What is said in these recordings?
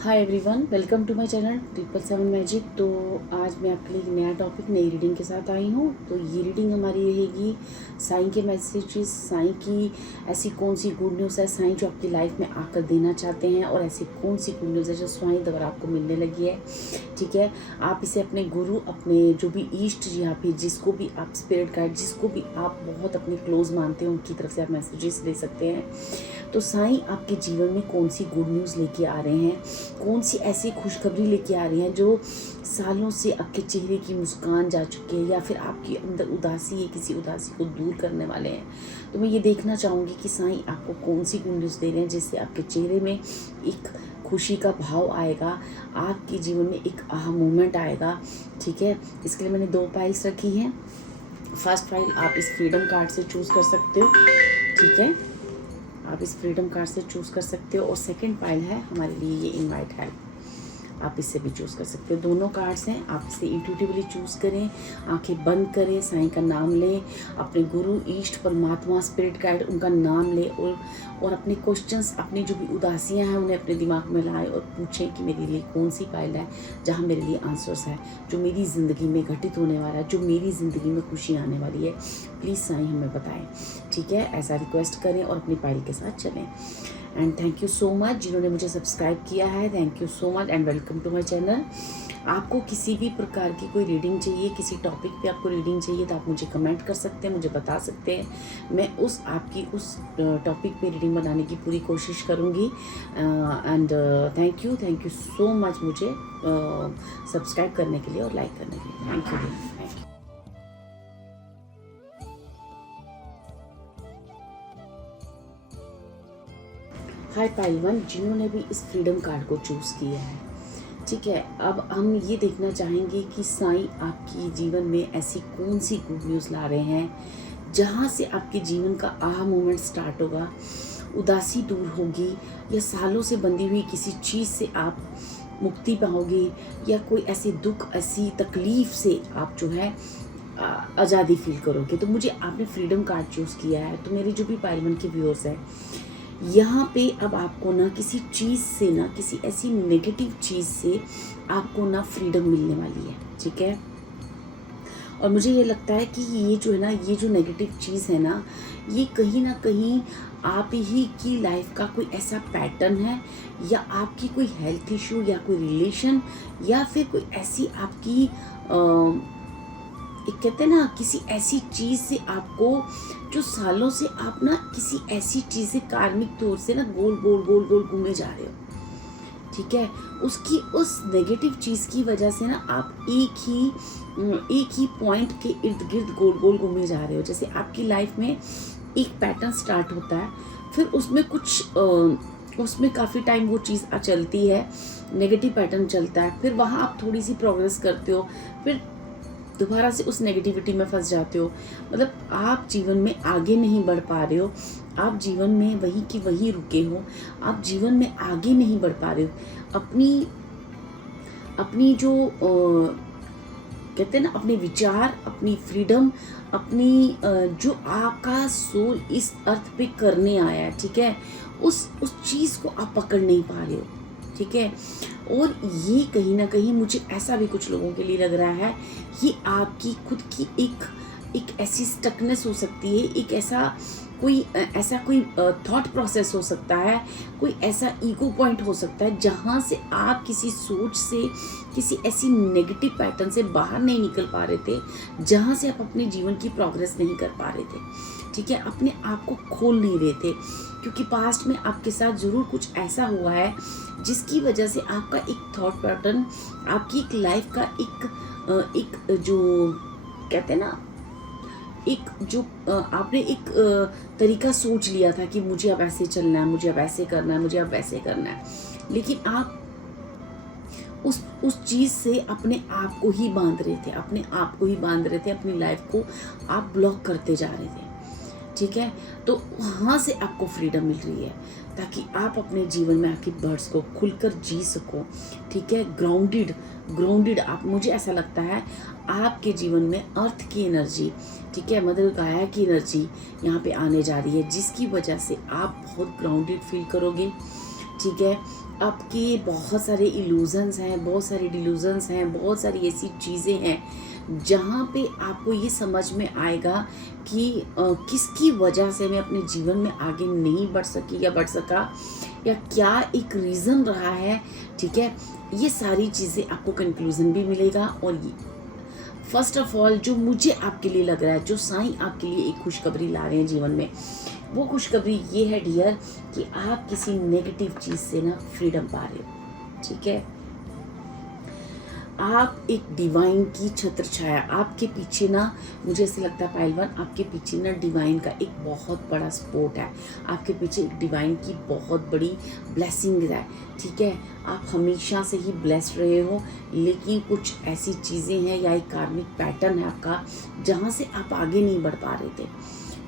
Hi everyone, welcome to my channel 777 magic. तो आज मैं आपके लिए एक नया टॉपिक नई रीडिंग के साथ आई हूँ। तो ये रीडिंग हमारी रहेगी साईं के मैसेजेस, साईं की ऐसी कौन सी गुड न्यूज़ है साईं जो आपकी लाइफ में आकर देना चाहते हैं, और ऐसी कौन सी गुड न्यूज़ है जो साईं द्वारा आपको मिलने लगी है। ठीक है, आप इसे अपने गुरु, अपने जो भी ईष्ट या फिर जिसको भी आप स्पिरिट गाइड, जिसको भी आप बहुत अपने क्लोज मानते हैं, उनकी तरफ से आप मैसेजेस ले सकते हैं। तो साईं आपके जीवन में कौन सी गुड न्यूज़ लेके आ रहे हैं, कौन सी ऐसी खुशखबरी लेके आ रही हैं जो सालों से आपके चेहरे की मुस्कान जा चुकी है, या फिर आपके अंदर उदासी है, किसी उदासी को दूर करने वाले हैं। तो मैं ये देखना चाहूँगी कि साईं आपको कौन सी गुड न्यूज़ दे रहे हैं जिससे आपके चेहरे में एक खुशी का भाव आएगा, आपके जीवन में एक आहा मोमेंट आएगा। ठीक है, इसके लिए मैंने 2 फाइल्स रखी हैं। फर्स्ट फाइल आप इस फ्रीडम कार्ड से चूज़ कर सकते हो। ठीक है, आप इस फ्रीडम कार्ड से चूज़ कर सकते हो। और सेकंड फाइल है हमारे लिए ये इनवाइट हेल्प, आप इससे भी चूज़ कर सकते हो। दोनों कार्ड्स हैं, आप इसे इंट्यूटिवली चूज़ करें, आंखें बंद करें, साईं का नाम लें, अपने गुरु, ईष्ट, परमात्मा, स्पिरिट गाइड, उनका नाम लें, और अपने क्वेश्चंस, अपनी जो भी उदासियां हैं उन्हें अपने दिमाग में लाएं और पूछें कि मेरे लिए कौन सी फाइल है जहां मेरे लिए आंसर्स है, जो मेरी ज़िंदगी में घटित होने वाला है, जो मेरी ज़िंदगी में खुशी आने वाली है। प्लीज़ साईं हमें बताएं। ठीक है, ऐसा रिक्वेस्ट करें और अपनी फाइल के साथ चलें। And thank you so much जिन्होंने मुझे सब्सक्राइब किया है, thank you so much and welcome to my channel. आपको किसी भी प्रकार की कोई रीडिंग चाहिए, किसी टॉपिक पे आपको रीडिंग चाहिए, तो आप मुझे कमेंट कर सकते हैं, मुझे बता सकते हैं। मैं आपकी उस टॉपिक पे रीडिंग बनाने की पूरी कोशिश करूँगी। And thank you so much मुझे सब्सक्राइब करने के लिए और लाइक करने के लिए। Thank you. हाय पाइल 1 जिन्होंने भी इस फ्रीडम कार्ड को चूज़ किया है। ठीक है, अब हम ये देखना चाहेंगे कि साईं आपकी जीवन में ऐसी कौन सी गुड न्यूज़ ला रहे हैं जहाँ से आपके जीवन का आहा मोमेंट स्टार्ट होगा, उदासी दूर होगी, या सालों से बंधी हुई किसी चीज़ से आप मुक्ति पाओगे, या कोई ऐसे दुख, ऐसी तकलीफ़ से आप जो है आज़ादी फील करोगे। तो मुझे आपने फ्रीडम कार्ड चूज़ किया है। तो मेरे जो भी पाइल 1 के व्यूअर्स हैं, यहाँ पे अब आपको ना किसी चीज़ से, ना किसी ऐसी नेगेटिव चीज़ से आपको ना फ्रीडम मिलने वाली है। ठीक है, और मुझे ये लगता है कि ये जो है ना, ये जो नेगेटिव चीज़ है ना, ये कहीं ना कहीं आप ही की लाइफ का कोई ऐसा पैटर्न है, या आपकी कोई हेल्थ इशू, या कोई रिलेशन, या फिर कोई ऐसी आपकी एक कहते हैं ना, किसी ऐसी चीज़ से आपको, जो सालों से आप ना किसी ऐसी चीज़ से कार्मिक तौर से ना गोल गोल गोल गोल घूमे जा रहे हो। ठीक है, उसकी उस नेगेटिव चीज़ की वजह से ना आप एक ही पॉइंट के इर्द गिर्द गोल गोल घूमे जा रहे हो। जैसे आपकी लाइफ में एक पैटर्न स्टार्ट होता है, फिर उसमें उसमें काफ़ी टाइम वो चीज़ चलती है, नेगेटिव पैटर्न चलता है, फिर वहाँ आप थोड़ी सी प्रोग्रेस करते हो, फिर दोबारा से उस नेगेटिविटी में फंस जाते हो। मतलब आप जीवन में आगे नहीं बढ़ पा रहे हो, आप जीवन में वहीं की वहीं रुके हो, आप जीवन में आगे नहीं बढ़ पा रहे हो। अपनी जो कहते हैं ना, अपने विचार, अपनी फ्रीडम, अपनी जो आपका सोल इस अर्थ पे करने आया है, ठीक है, उस चीज़ को आप पकड़ नहीं पा रहे हो। ठीक है, और ये कहीं ना कहीं मुझे ऐसा भी कुछ लोगों के लिए लग रहा है, ये आपकी खुद की एक ऐसी स्टकनेस हो सकती है, एक ऐसा कोई थॉट प्रोसेस हो सकता है, कोई ऐसा ईगो पॉइंट हो सकता है जहाँ से आप किसी सोच से, किसी ऐसी नेगेटिव पैटर्न से बाहर नहीं निकल पा रहे थे, जहाँ से आप अपने जीवन की प्रोग्रेस नहीं कर पा रहे थे। ठीक है, अपने आप को खोल नहीं रहे थे, क्योंकि पास्ट में आपके साथ ज़रूर कुछ ऐसा हुआ है जिसकी वजह से आपका एक थॉट पैटर्न, आपकी एक लाइफ का एक जो कहते हैं ना, एक जो आपने एक तरीका सोच लिया था कि मुझे अब ऐसे चलना है, मुझे अब ऐसे करना है, मुझे अब वैसे करना है, लेकिन आप उस चीज़ से अपने आप को ही बांध रहे थे, अपनी लाइफ को आप ब्लॉक करते जा रहे थे। ठीक है, तो वहाँ से आपको फ्रीडम मिल रही है, ताकि आप अपने जीवन में आपकी बर्ड्स को खुलकर जी सको। ठीक है, ग्राउंडेड आप, मुझे ऐसा लगता है आपके जीवन में अर्थ की एनर्जी, ठीक है, मदर गाया की एनर्जी यहाँ पे आने जा रही है, जिसकी वजह से आप बहुत ग्राउंडेड फील करोगे। ठीक है, आपके बहुत सारे इल्यूजन्स हैं, बहुत सारे डिल्यूजन्स हैं, बहुत सारी ऐसी चीज़ें हैं जहाँ पे आपको ये समझ में आएगा कि किसकी वजह से मैं अपने जीवन में आगे नहीं बढ़ सकी या बढ़ सका, या क्या एक रीज़न रहा है। ठीक है, ये सारी चीज़ें आपको कंक्लूज़न भी मिलेगा। और ये फर्स्ट ऑफ ऑल जो मुझे आपके लिए लग रहा है, जो साईं आपके लिए एक खुशखबरी ला रहे हैं जीवन में, वो खुशखबरी ये है डियर कि आप किसी नेगेटिव चीज़ से ना फ्रीडम पा रहे हो। ठीक है, आप एक डिवाइन की छत्र छाया, आपके पीछे ना, मुझे ऐसे लगता है पायलवान, आपके पीछे ना डिवाइन का एक बहुत बड़ा सपोर्ट है, आपके पीछे एक डिवाइन की बहुत बड़ी ब्लेसिंग है। ठीक है, आप हमेशा से ही ब्लेस्ड रहे हो, लेकिन कुछ ऐसी चीज़ें हैं या एक कार्मिक पैटर्न है आपका जहाँ से आप आगे नहीं बढ़ पा रहे थे।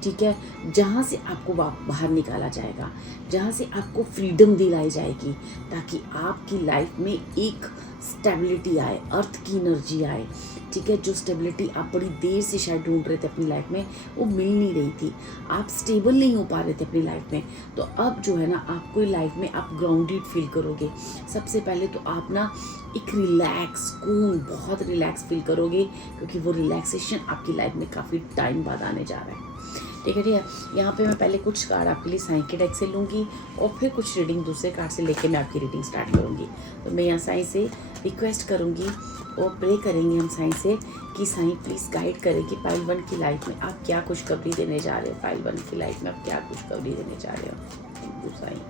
ठीक है, जहाँ से आपको बाहर निकाला जाएगा, जहाँ से आपको फ्रीडम दिलाई जाएगी, ताकि आपकी लाइफ में एक स्टेबिलिटी आए, अर्थ की एनर्जी आए। ठीक है, जो स्टेबिलिटी आप बड़ी देर से शायद ढूंढ रहे थे अपनी लाइफ में, वो मिल नहीं रही थी, आप स्टेबल नहीं हो पा रहे थे अपनी लाइफ में। तो अब जो है ना, आपको लाइफ में आप ग्राउंडेड फील करोगे। सबसे पहले तो आप ना एक रिलैक्स, सुकून, बहुत रिलैक्स फील करोगे, क्योंकि वो रिलैक्सेशन आपकी लाइफ में काफ़ी टाइम बाद आने जा रहा है। ठीक है, यहाँ पे मैं पहले कुछ कार्ड आपके लिए साईं के डेक से लूँगी और फिर कुछ रीडिंग दूसरे कार्ड से लेके मैं आपकी रीडिंग स्टार्ट करूँगी। तो मैं यहाँ साईं से रिक्वेस्ट करूँगी और प्रे करेंगे हम साईं से कि साईं प्लीज़ गाइड करें कि पाइल 1 की लाइफ में आप क्या खुशखबरी देने जा रहे हो। पाइल 1 की लाइफ में आप क्या खुशखबरी देने जा रहे हो। Thank you Sai.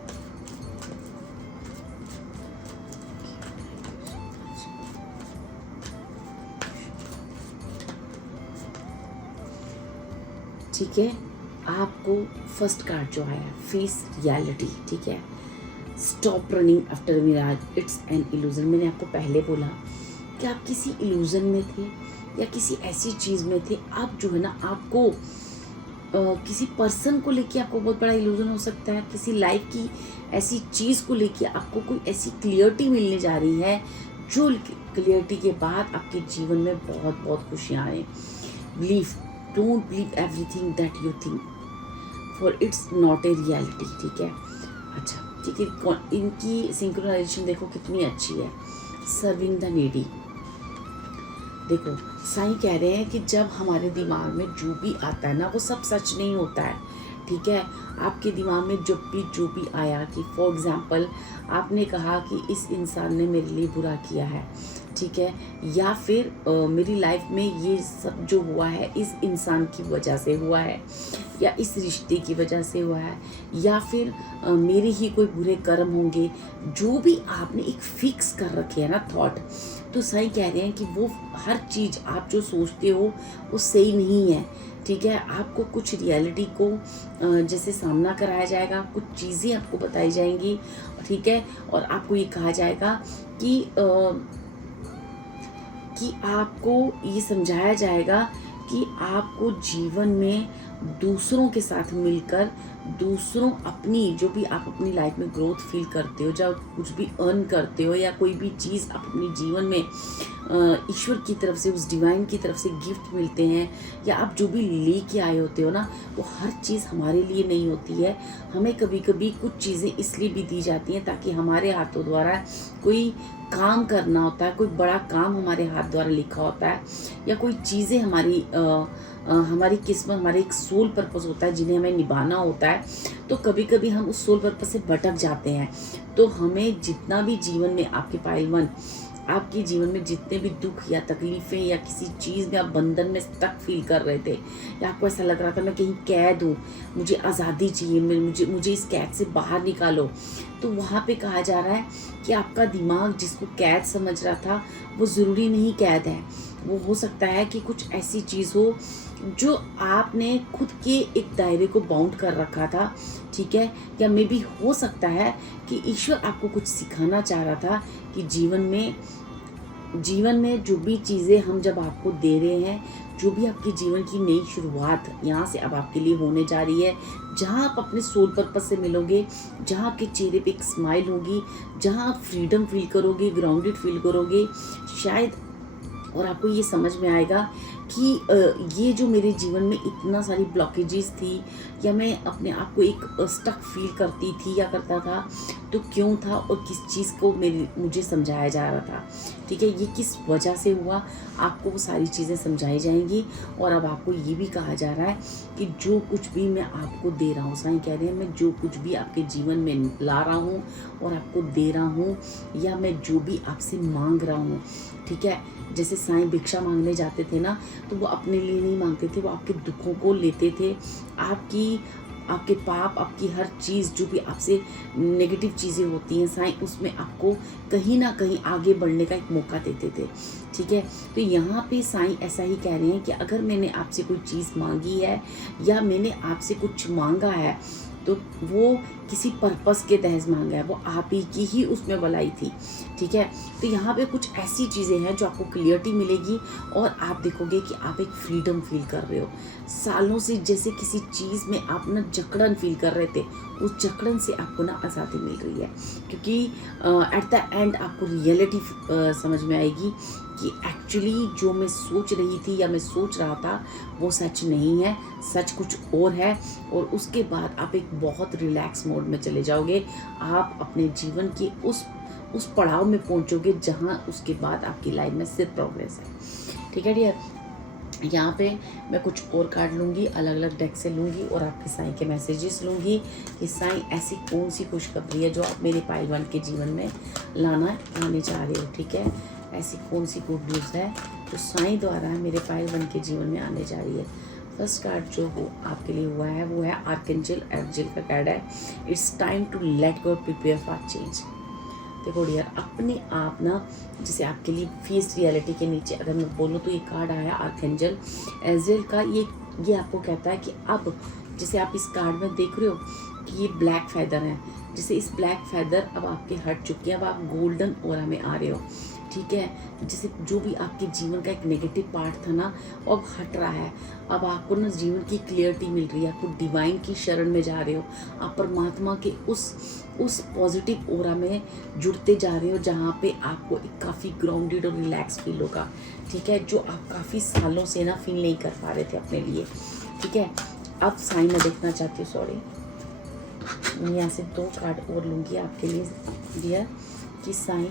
ठीक है, आपको फर्स्ट कार्ड जो आया, फेस रियलिटी। ठीक है, stop running after mirage, it's an illusion. मैंने आपको पहले बोला कि आप किसी इल्यूजन में थे या किसी ऐसी चीज़ में थे। आप जो है ना, आपको किसी पर्सन को लेके आपको बहुत बड़ा इल्यूजन हो सकता है, किसी लाइफ की ऐसी चीज़ को लेके आपको कोई ऐसी क्लियरिटी मिलने जा रही है, जो क्लियरिटी के बाद आपके जीवन में बहुत बहुत खुशियाँ आए। Believe, don't believe everything that you think, for its not a reality. ठीक है, अच्छा ठीक है, इनकी सिंक्रोनाइजेशन देखो कितनी अच्छी है। Serving the needy. देखो साईं कह रहे हैं कि जब हमारे दिमाग में जो भी आता है ना, वो सब सच नहीं होता है। ठीक है, आपके दिमाग में जब भी जो भी आया कि फॉर एग्जांपल आपने कहा कि इस इंसान ने मेरे लिए बुरा किया है, ठीक है, या फिर मेरी लाइफ में ये सब जो हुआ है इस इंसान की वजह से हुआ है, या इस रिश्ते की वजह से हुआ है, या फिर मेरे ही कोई बुरे कर्म होंगे, जो भी आपने एक फिक्स कर रखे है ना थॉट, तो सही कह रहे हैं कि वो हर चीज़ आप जो सोचते हो वो सही नहीं है। ठीक है, आपको कुछ रियलिटी को जैसे सामना कराया जाएगा, कुछ चीज़ें आपको बताई जाएंगी। ठीक है, और आपको ये कहा जाएगा कि आपको ये समझाया जाएगा कि आपको जीवन में दूसरों के साथ मिलकर, दूसरों अपनी जो भी आप अपनी लाइफ में ग्रोथ फील करते हो, जब कुछ भी अर्न करते हो या कोई भी चीज़ आप अपने जीवन में ईश्वर की तरफ से, उस डिवाइन की तरफ से गिफ्ट मिलते हैं, या आप जो भी लेके आए होते हो ना, वो हर चीज़ हमारे लिए नहीं होती है। हमें कभी कभी कुछ चीज़ें इसलिए भी दी जाती हैं ताकि हमारे हाथों द्वारा कोई काम करना होता है, कोई बड़ा काम हमारे हाथ द्वारा लिखा होता है, या कोई चीज़ें हमारी किस्मत, हमारे एक सोल पर्पस होता है जिन्हें हमें निभाना होता है। तो कभी कभी हम उस सोल पर्पस से भटक जाते हैं। तो हमें जितना भी जीवन में आपके पाइल 1, आपके जीवन में जितने भी दुख या तकलीफ़ें या किसी चीज़ में आप बंधन में स्टक फील कर रहे थे, या आपको ऐसा लग रहा था मैं कहीं कैद हूँ, मुझे आज़ादी चाहिए, मुझे इस कैद से बाहर निकालो, तो वहाँ पे कहा जा रहा है कि आपका दिमाग जिसको कैद समझ रहा था वो ज़रूरी नहीं कैद है। वो हो सकता है कि कुछ ऐसी चीज़ हो जो आपने खुद के एक दायरे को बाउंड कर रखा था। ठीक है, या मे बी हो सकता है कि ईश्वर आपको कुछ सिखाना चाह रहा था कि जीवन में जो भी चीज़ें हम जब आपको दे रहे हैं, जो भी आपके जीवन की नई शुरुआत यहाँ से अब आपके लिए होने जा रही है, जहाँ आप अपने सोल पर्पस से मिलोगे, जहाँ आपके चेहरे पे एक स्माइल होगी, जहाँ आप फ्रीडम फील करोगे, ग्राउंडेड फील करोगे शायद, और आपको ये समझ में आएगा कि ये जो मेरे जीवन में इतना सारी ब्लॉकेजेस थी, या मैं अपने आप को एक स्टक फील करती थी या करता था, तो क्यों था और किस चीज़ को मुझे समझाया जा रहा था, ठीक है, ये किस वजह से हुआ, आपको वो सारी चीज़ें समझाई जाएंगी। और अब आपको ये भी कहा जा रहा है कि जो कुछ भी मैं आपको दे रहा हूँ, साईं कह रहे हैं मैं जो कुछ भी आपके जीवन में ला रहा हूँ और आपको दे रहा हूँ, या मैं जो भी आपसे मांग रहा हूँ, ठीक है, जैसे साईं भिक्षा मांगने जाते थे ना, तो वो अपने लिए नहीं मांगते थे, वो आपके दुखों को लेते थे, आपके पाप, आपकी हर चीज़ जो भी आपसे नेगेटिव चीज़ें होती हैं, साईं उसमें आपको कहीं ना कहीं आगे बढ़ने का एक मौका देते थे, ठीक है। तो यहाँ पे साईं ऐसा ही कह रहे हैं कि अगर मैंने आपसे कोई चीज़ मांगी है या मैंने आपसे कुछ मांगा है, तो वो किसी पर्पस के तहत मांगा है, वो आप ही की ही उसमें भलाई थी, ठीक है। तो यहाँ पे कुछ ऐसी चीज़ें हैं जो आपको क्लियरिटी मिलेगी और आप देखोगे कि आप एक फ्रीडम फील कर रहे हो। सालों से जैसे किसी चीज़ में आप ना जकड़न फील कर रहे थे, उस जकड़न से आपको ना आज़ादी मिल रही है, क्योंकि एट द एंड आपको रियलिटी समझ में आएगी कि एक्चुअली जो मैं सोच रही थी या मैं सोच रहा था वो सच नहीं है, सच कुछ और है। और उसके बाद आप एक बहुत रिलैक्स मोड में चले जाओगे, आप अपने जीवन के उस पड़ाव में पहुंचोगे जहां उसके बाद आपकी लाइफ में सिर्फ प्रोग्रेस है, ठीक है डियर। यहाँ पे मैं कुछ और कार्ड लूँगी, अलग अलग डेक से लूँगी और आपके साईं के मैसेजेस लूँगी कि साईं ऐसी कौन सी खुशखबरी है जो आप मेरे पाइलवान के जीवन में लाने चाह रहे हो, ठीक है। ऐसी कौन सी गुड न्यूज़ है जो साईं द्वारा मेरे पाइलवान के जीवन में आने जा रही है। फर्स्ट कार्ड जो हो आपके लिए हुआ है वो है आर्कएंजल एंजल का कार्ड है। It's time to let go, prepare for change. देखो डियर, अपने आप ना, जैसे आपके लिए फेस रियलिटी के नीचे अगर मैं बोलूँ तो ये कार्ड आया आर्कएंजल एंजल का। ये आपको कहता है कि अब जैसे आप इस कार्ड में देख रहे हो कि ये ब्लैक फैदर है, जैसे इस ब्लैक फैदर अब आपके हट चुकी है, अब आप गोल्डन ओरा में आ रहे हो, ठीक है। जैसे जो भी आपके जीवन का एक नेगेटिव पार्ट था ना, अब हट रहा है, अब आपको ना जीवन की क्लियरिटी मिल रही है, आपको डिवाइन की शरण में जा रहे हो, आप परमात्मा के उस पॉजिटिव ओरा में जुड़ते जा रहे हो जहाँ पे आपको एक काफ़ी ग्राउंडेड और रिलैक्स फील होगा, ठीक है, जो आप काफ़ी सालों से ना फील नहीं कर पा रहे थे अपने लिए, ठीक है। अब साईं मैं देखना चाहती हूँ, सॉरी, मैं यहाँ से 2 कार्ड और लूँगी आपके लिए डियर कि साईं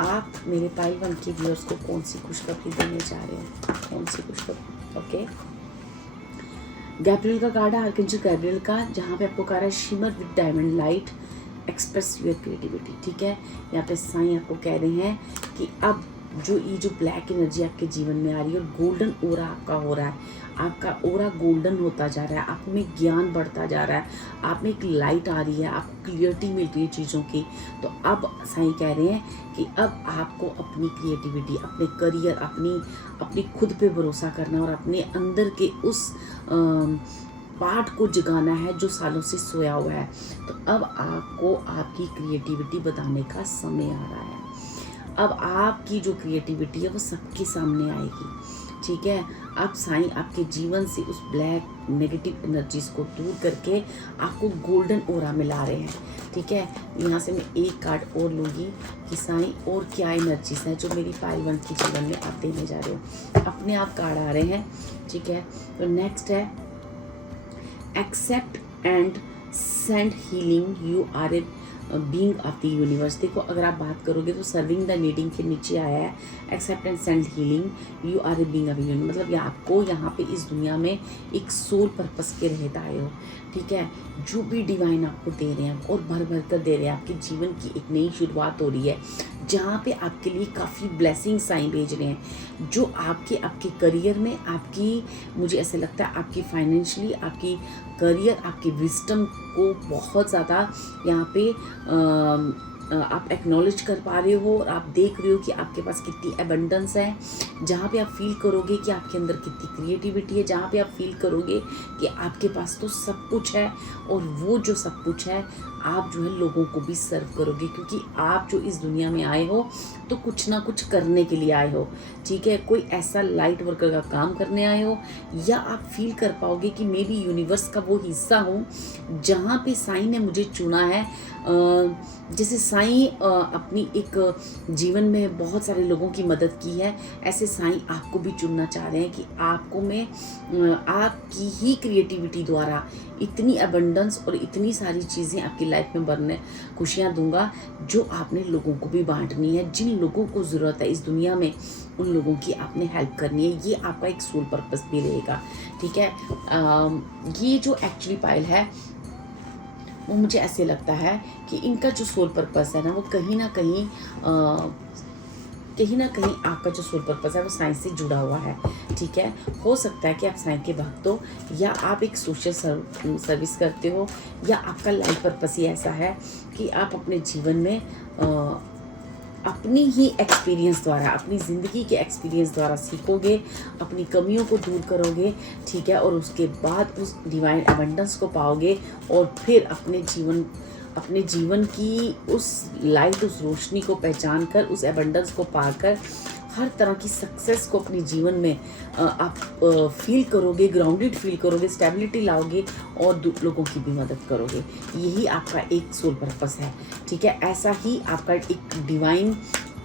आप मेरे पाइलवान के व्यूअर्स को कौन सी खुशखबरी देने जा रहे हो, कौन सी खुशखबरी। ओके, गैब्रियल का कार्ड है, आर्कएंजल गैब्रियल का, जहाँ पे आपको कह रहा है shimmer with diamond light, express your creativity, ठीक है। यहाँ पे साईं आपको कह रहे हैं कि अब जो ब्लैक एनर्जी आपके जीवन में आ रही है और गोल्डन ओरा आपका हो रहा है, आपका ओरा गोल्डन होता जा रहा है, आप में ज्ञान बढ़ता जा रहा है, आप में एक लाइट आ रही है, आपको क्लियरिटी मिल रही है चीज़ों की। तो अब साईं कह रहे हैं कि अब आपको अपनी क्रिएटिविटी, अपने करियर, अपनी खुद पे भरोसा करना और अपने अंदर के उस पार्ट को जगाना है जो सालों से सोया हुआ है। तो अब आपको आपकी क्रिएटिविटी बताने का समय आ रहा है। अब आपकी जो क्रिएटिविटी है वो सबके सामने आएगी, ठीक है। अब साईं आपके जीवन से उस ब्लैक नेगेटिव एनर्जीज को दूर करके आपको गोल्डन ओरा में ला रहे हैं, ठीक है। यहाँ से मैं एक कार्ड और लूँगी कि साईं और क्या एनर्जीज है जो मेरी पाइलवान के जीवन में आप देने जा रहे हो। अपने आप कार्ड आ रहे हैं, ठीक है। तो नेक्स्ट है accept and send healing, you are a being of the universe. देखो अगर आप बात करोगे तो सर्विंग द नीडिंग के नीचे आया है accept and send healing, you are a being of universe, मतलब ये आपको यहाँ पे इस दुनिया में एक सोल पर्पस के रहत आए हो, ठीक है। जो भी डिवाइन आपको दे रहे हैं और भर भर कर दे रहे हैं, आपके जीवन की एक नई शुरुआत हो रही है जहाँ पे आपके लिए काफ़ी ब्लेसिंग साईं भेज रहे हैं, जो आपके करियर में आपकी, मुझे ऐसा लगता है आपकी फाइनेंशियली, आपकी करियर, आपकी विजडम को बहुत ज़्यादा यहाँ पे आप एक्नॉलेज कर पा रहे हो और आप देख रहे हो कि आपके पास कितनी एबंडेंस है, जहाँ पे आप फील करोगे कि आपके अंदर कितनी क्रिएटिविटी है, जहाँ पे आप फील करोगे कि आपके पास तो सब कुछ है और वो जो सब कुछ है आप जो है लोगों को भी सर्व करोगे, क्योंकि आप जो इस दुनिया में आए हो तो कुछ ना कुछ करने के लिए आए हो, ठीक है। कोई ऐसा लाइट वर्कर का काम करने आए हो, या आप फील कर पाओगे कि मैं भी यूनिवर्स का वो हिस्सा हूँ जहाँ पे साईं ने मुझे चुना है। जैसे साईं अपनी एक जीवन में बहुत सारे लोगों की मदद की है, ऐसे साईं आपको भी चुनना चाह रहे हैं कि आपको मैं आपकी ही क्रिएटिविटी द्वारा इतनी अबंडेंस और इतनी सारी चीज़ें आपकी लाइफ में बढ़ने खुशियाँ दूंगा जो आपने लोगों को भी बांटनी है। जिन लोगों को ज़रूरत है इस दुनिया में, उन लोगों की आपने हेल्प करनी है। ये आपका एक सोल पर्पस भी रहेगा, ठीक है। ये जो एक्चुअली पायल है वो मुझे ऐसे लगता है कि इनका जो सोल पर्पस है ना, वो कहीं ना कहीं आपका जो सोल पर्पस है वो साइंस से जुड़ा हुआ है, ठीक है। हो सकता है कि आप साइंस के भक्त हो, या आप एक सोशल सर्विस करते हो, या आपका लाइफ पर्पस ही ऐसा है कि आप अपने जीवन में अपनी ही एक्सपीरियंस द्वारा, अपनी ज़िंदगी के एक्सपीरियंस द्वारा सीखोगे, अपनी कमियों को दूर करोगे, ठीक है, और उसके बाद उस डिवाइन अबंडेंस को पाओगे, और फिर अपने जीवन की उस लाइट, उस रोशनी को पहचान कर, उस एबंडेंस को पाकर हर तरह की सक्सेस को अपने जीवन में आप फील करोगे, ग्राउंडेड फील करोगे, स्टेबिलिटी लाओगे, और लोगों की भी मदद करोगे। यही आपका एक सोल पर्पस है, ठीक है। ऐसा ही आपका एक डिवाइन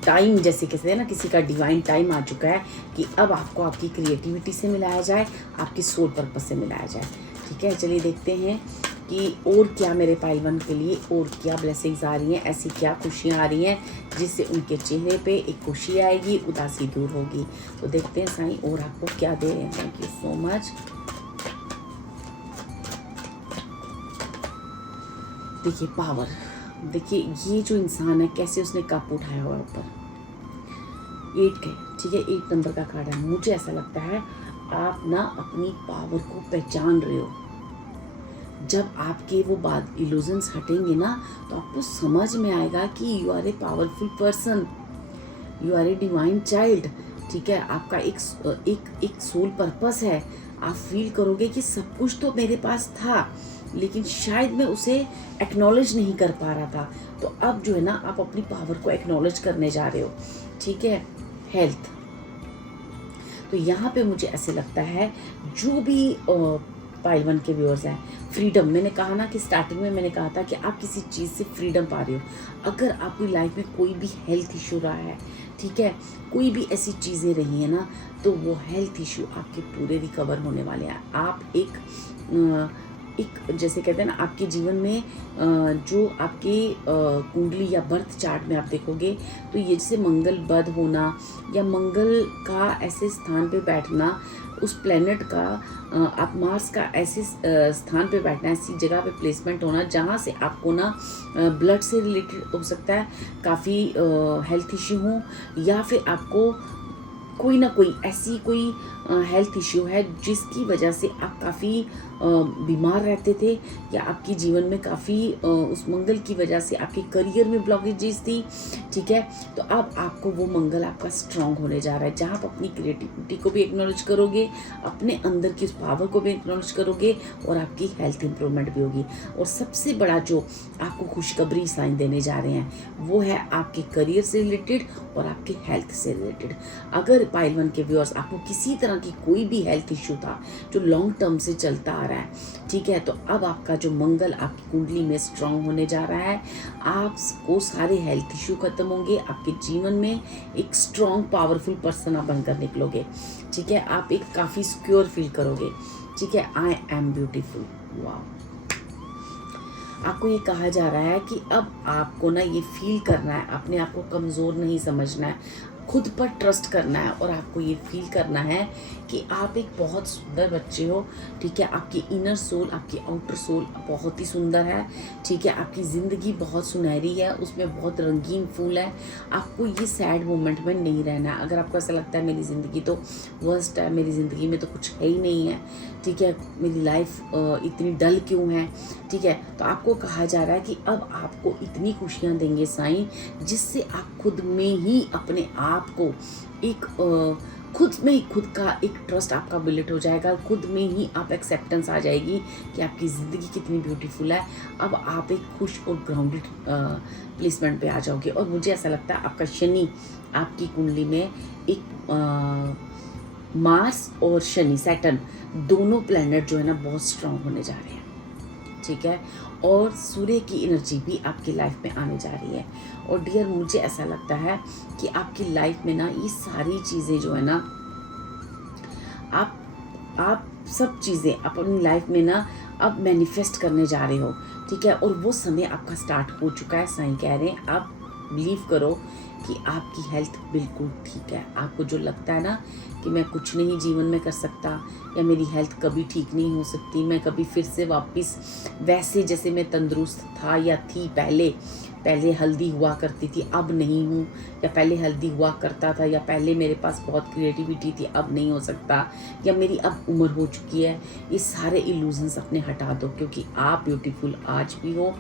टाइम, जैसे कहते हैं ना, किसी का डिवाइन टाइम आ चुका है कि अब आपको आपकी क्रिएटिविटी से मिलाया जाए, आपकी सोल पर्पस से मिलाया जाए, ठीक है। चलिए देखते हैं कि और क्या मेरे पाइलवन के लिए और क्या ब्लेसिंग्स आ रही हैं, ऐसी क्या खुशियाँ आ रही हैं जिससे उनके चेहरे पे एक खुशी आएगी, उदासी दूर होगी। तो देखते हैं साईं और आपको क्या दे रहे हैं। Thank you so much. देखिए पावर, देखिए ये जो इंसान है कैसे उसने कप उठाया हुआ है ऊपर, 8 के, ठीक है, 8 नंबर का कार्ड है। मुझे ऐसा लगता है आप ना अपनी पावर को पहचान रहे हो। जब आपके वो बाद इल्यूजन्स हटेंगे ना, तो आपको समझ में आएगा कि you are a powerful person, you are a divine child, ठीक है। आपका एक सोल पर्पस है। आप फील करोगे कि सब कुछ तो मेरे पास था, लेकिन शायद मैं उसे एक्नॉलेज नहीं कर पा रहा था। तो अब जो है ना, आप अपनी पावर को एक्नॉलेज करने जा रहे हो, ठीक है। हेल्थ, तो यहाँ पे मुझे ऐसे लगता है जो भी पाइलवन के व्यूअर्स हैं, फ्रीडम, मैंने कहा ना कि स्टार्टिंग में मैंने कहा था कि आप किसी चीज़ से फ्रीडम पा रहे हो। अगर आपकी लाइफ में कोई भी हेल्थ इशू रहा है, ठीक है, कोई भी ऐसी चीज़ें रही हैं ना, तो वो हेल्थ इशू आपके पूरे रिकवर होने वाले हैं। आप एक जैसे कहते हैं ना, आपके जीवन में जो आपके कुंडली या बर्थ चार्ट में आप देखोगे, तो ये जैसे मंगल बद होना, या मंगल का ऐसे स्थान पे बैठना, उस प्लेनेट का आप मार्स का ऐसे स्थान पे बैठना, ऐसी जगह पे प्लेसमेंट होना जहाँ से आपको ना ब्लड से रिलेटेड हो सकता है काफ़ी हेल्थ इश्यू हो, या फिर आपको कोई ना कोई ऐसी कोई हेल्थ इश्यू है जिसकी वजह से आप काफ़ी बीमार रहते थे, या आपके जीवन में काफ़ी उस मंगल की वजह से आपके करियर में ब्लॉकेजेस थी, ठीक है। तो अब आपको वो मंगल आपका स्ट्रांग होने जा रहा है, जहाँ आप अपनी क्रिएटिविटी को भी एक्नॉलेज करोगे, अपने अंदर की उस पावर को भी एक्नॉलेज करोगे, और आपकी हेल्थ इंप्रूवमेंट भी होगी। और सबसे बड़ा जो आपको खुशखबरी साइन देने जा रहे हैं वो है आपके करियर से रिलेटेड और आपके हेल्थ से रिलेटेड। अगर पाइलवन के व्यूअर्स आपको किसी तरह की कोई भी हेल्थ इश्यू था जो लॉन्ग टर्म से चलता आ रहा है, ठीक है, तो अब आपका जो मंगल आपकी कुंडली में स्ट्रांग होने जा रहा है। आपको सारे हेल्थ इश्यू खत्म होंगे, आपके जीवन में एक स्ट्रांग पावरफुल पर्सन आप बनकर निकलोगे, ठीक है। आप एक काफ़ी सिक्योर फील करोगे, ठीक है। आई एम ब्यूटीफुल, वाह। आपको ये कहा जा रहा है कि अब आपको ना ये फील करना है, अपने आप को कमज़ोर नहीं समझना है, खुद पर ट्रस्ट करना है, और आपको ये फील करना है कि आप एक बहुत सुंदर बच्चे हो, ठीक है। आपकी इनर सोल, आपकी आउटर सोल बहुत ही सुंदर है, ठीक है। आपकी ज़िंदगी बहुत सुनहरी है, उसमें बहुत रंगीन फूल है। आपको ये सैड मोमेंट में नहीं रहना है। अगर आपको ऐसा लगता है मेरी ज़िंदगी तो वर्स्ट है, मेरी ज़िंदगी में तो कुछ है ही नहीं है, ठीक है, मेरी लाइफ इतनी डल क्यों है, ठीक है, तो आपको कहा जा रहा है कि अब आपको इतनी खुशियाँ देंगे साईं, जिससे आप खुद में ही अपने आप को एक खुद में ही खुद का एक ट्रस्ट आपका बिल्ड हो जाएगा, खुद में ही आप एक्सेप्टेंस आ जाएगी कि आपकी ज़िंदगी कितनी ब्यूटीफुल है। अब आप एक खुश और ग्राउंडेड प्लेसमेंट पे आ जाओगे। और मुझे ऐसा लगता है आपका शनि, आपकी कुंडली में एक मार्स और शनि, सैटर्न, दोनों प्लैनेट जो है ना बहुत स्ट्रांग होने जा रहे हैं, ठीक है। और सूर्य की एनर्जी भी आपकी लाइफ में आने जा रही है। और डियर, मुझे ऐसा लगता है कि आपकी लाइफ में ना ये सारी चीज़ें जो है ना, आप सब चीज़ें अपनी लाइफ में ना अब मैनिफेस्ट करने जा रहे हो, ठीक है। और वो समय आपका स्टार्ट हो चुका है। साईं कह रहे हैं आप बिलीव करो कि आपकी हेल्थ बिल्कुल ठीक है। आपको जो लगता है ना कि मैं कुछ नहीं जीवन में कर सकता, या मेरी हेल्थ कभी ठीक नहीं हो सकती, मैं कभी फिर से वापस वैसे जैसे मैं तंदुरुस्त था या थी पहले हल्दी हुआ करती थी अब नहीं हूँ, या पहले हल्दी हुआ करता था, या पहले मेरे पास बहुत क्रिएटिविटी थी अब नहीं हो सकता, या मेरी अब उम्र हो चुकी है, ये सारे इल्यूजन्स अपने हटा दो, क्योंकि आप ब्यूटीफुल आज भी हो,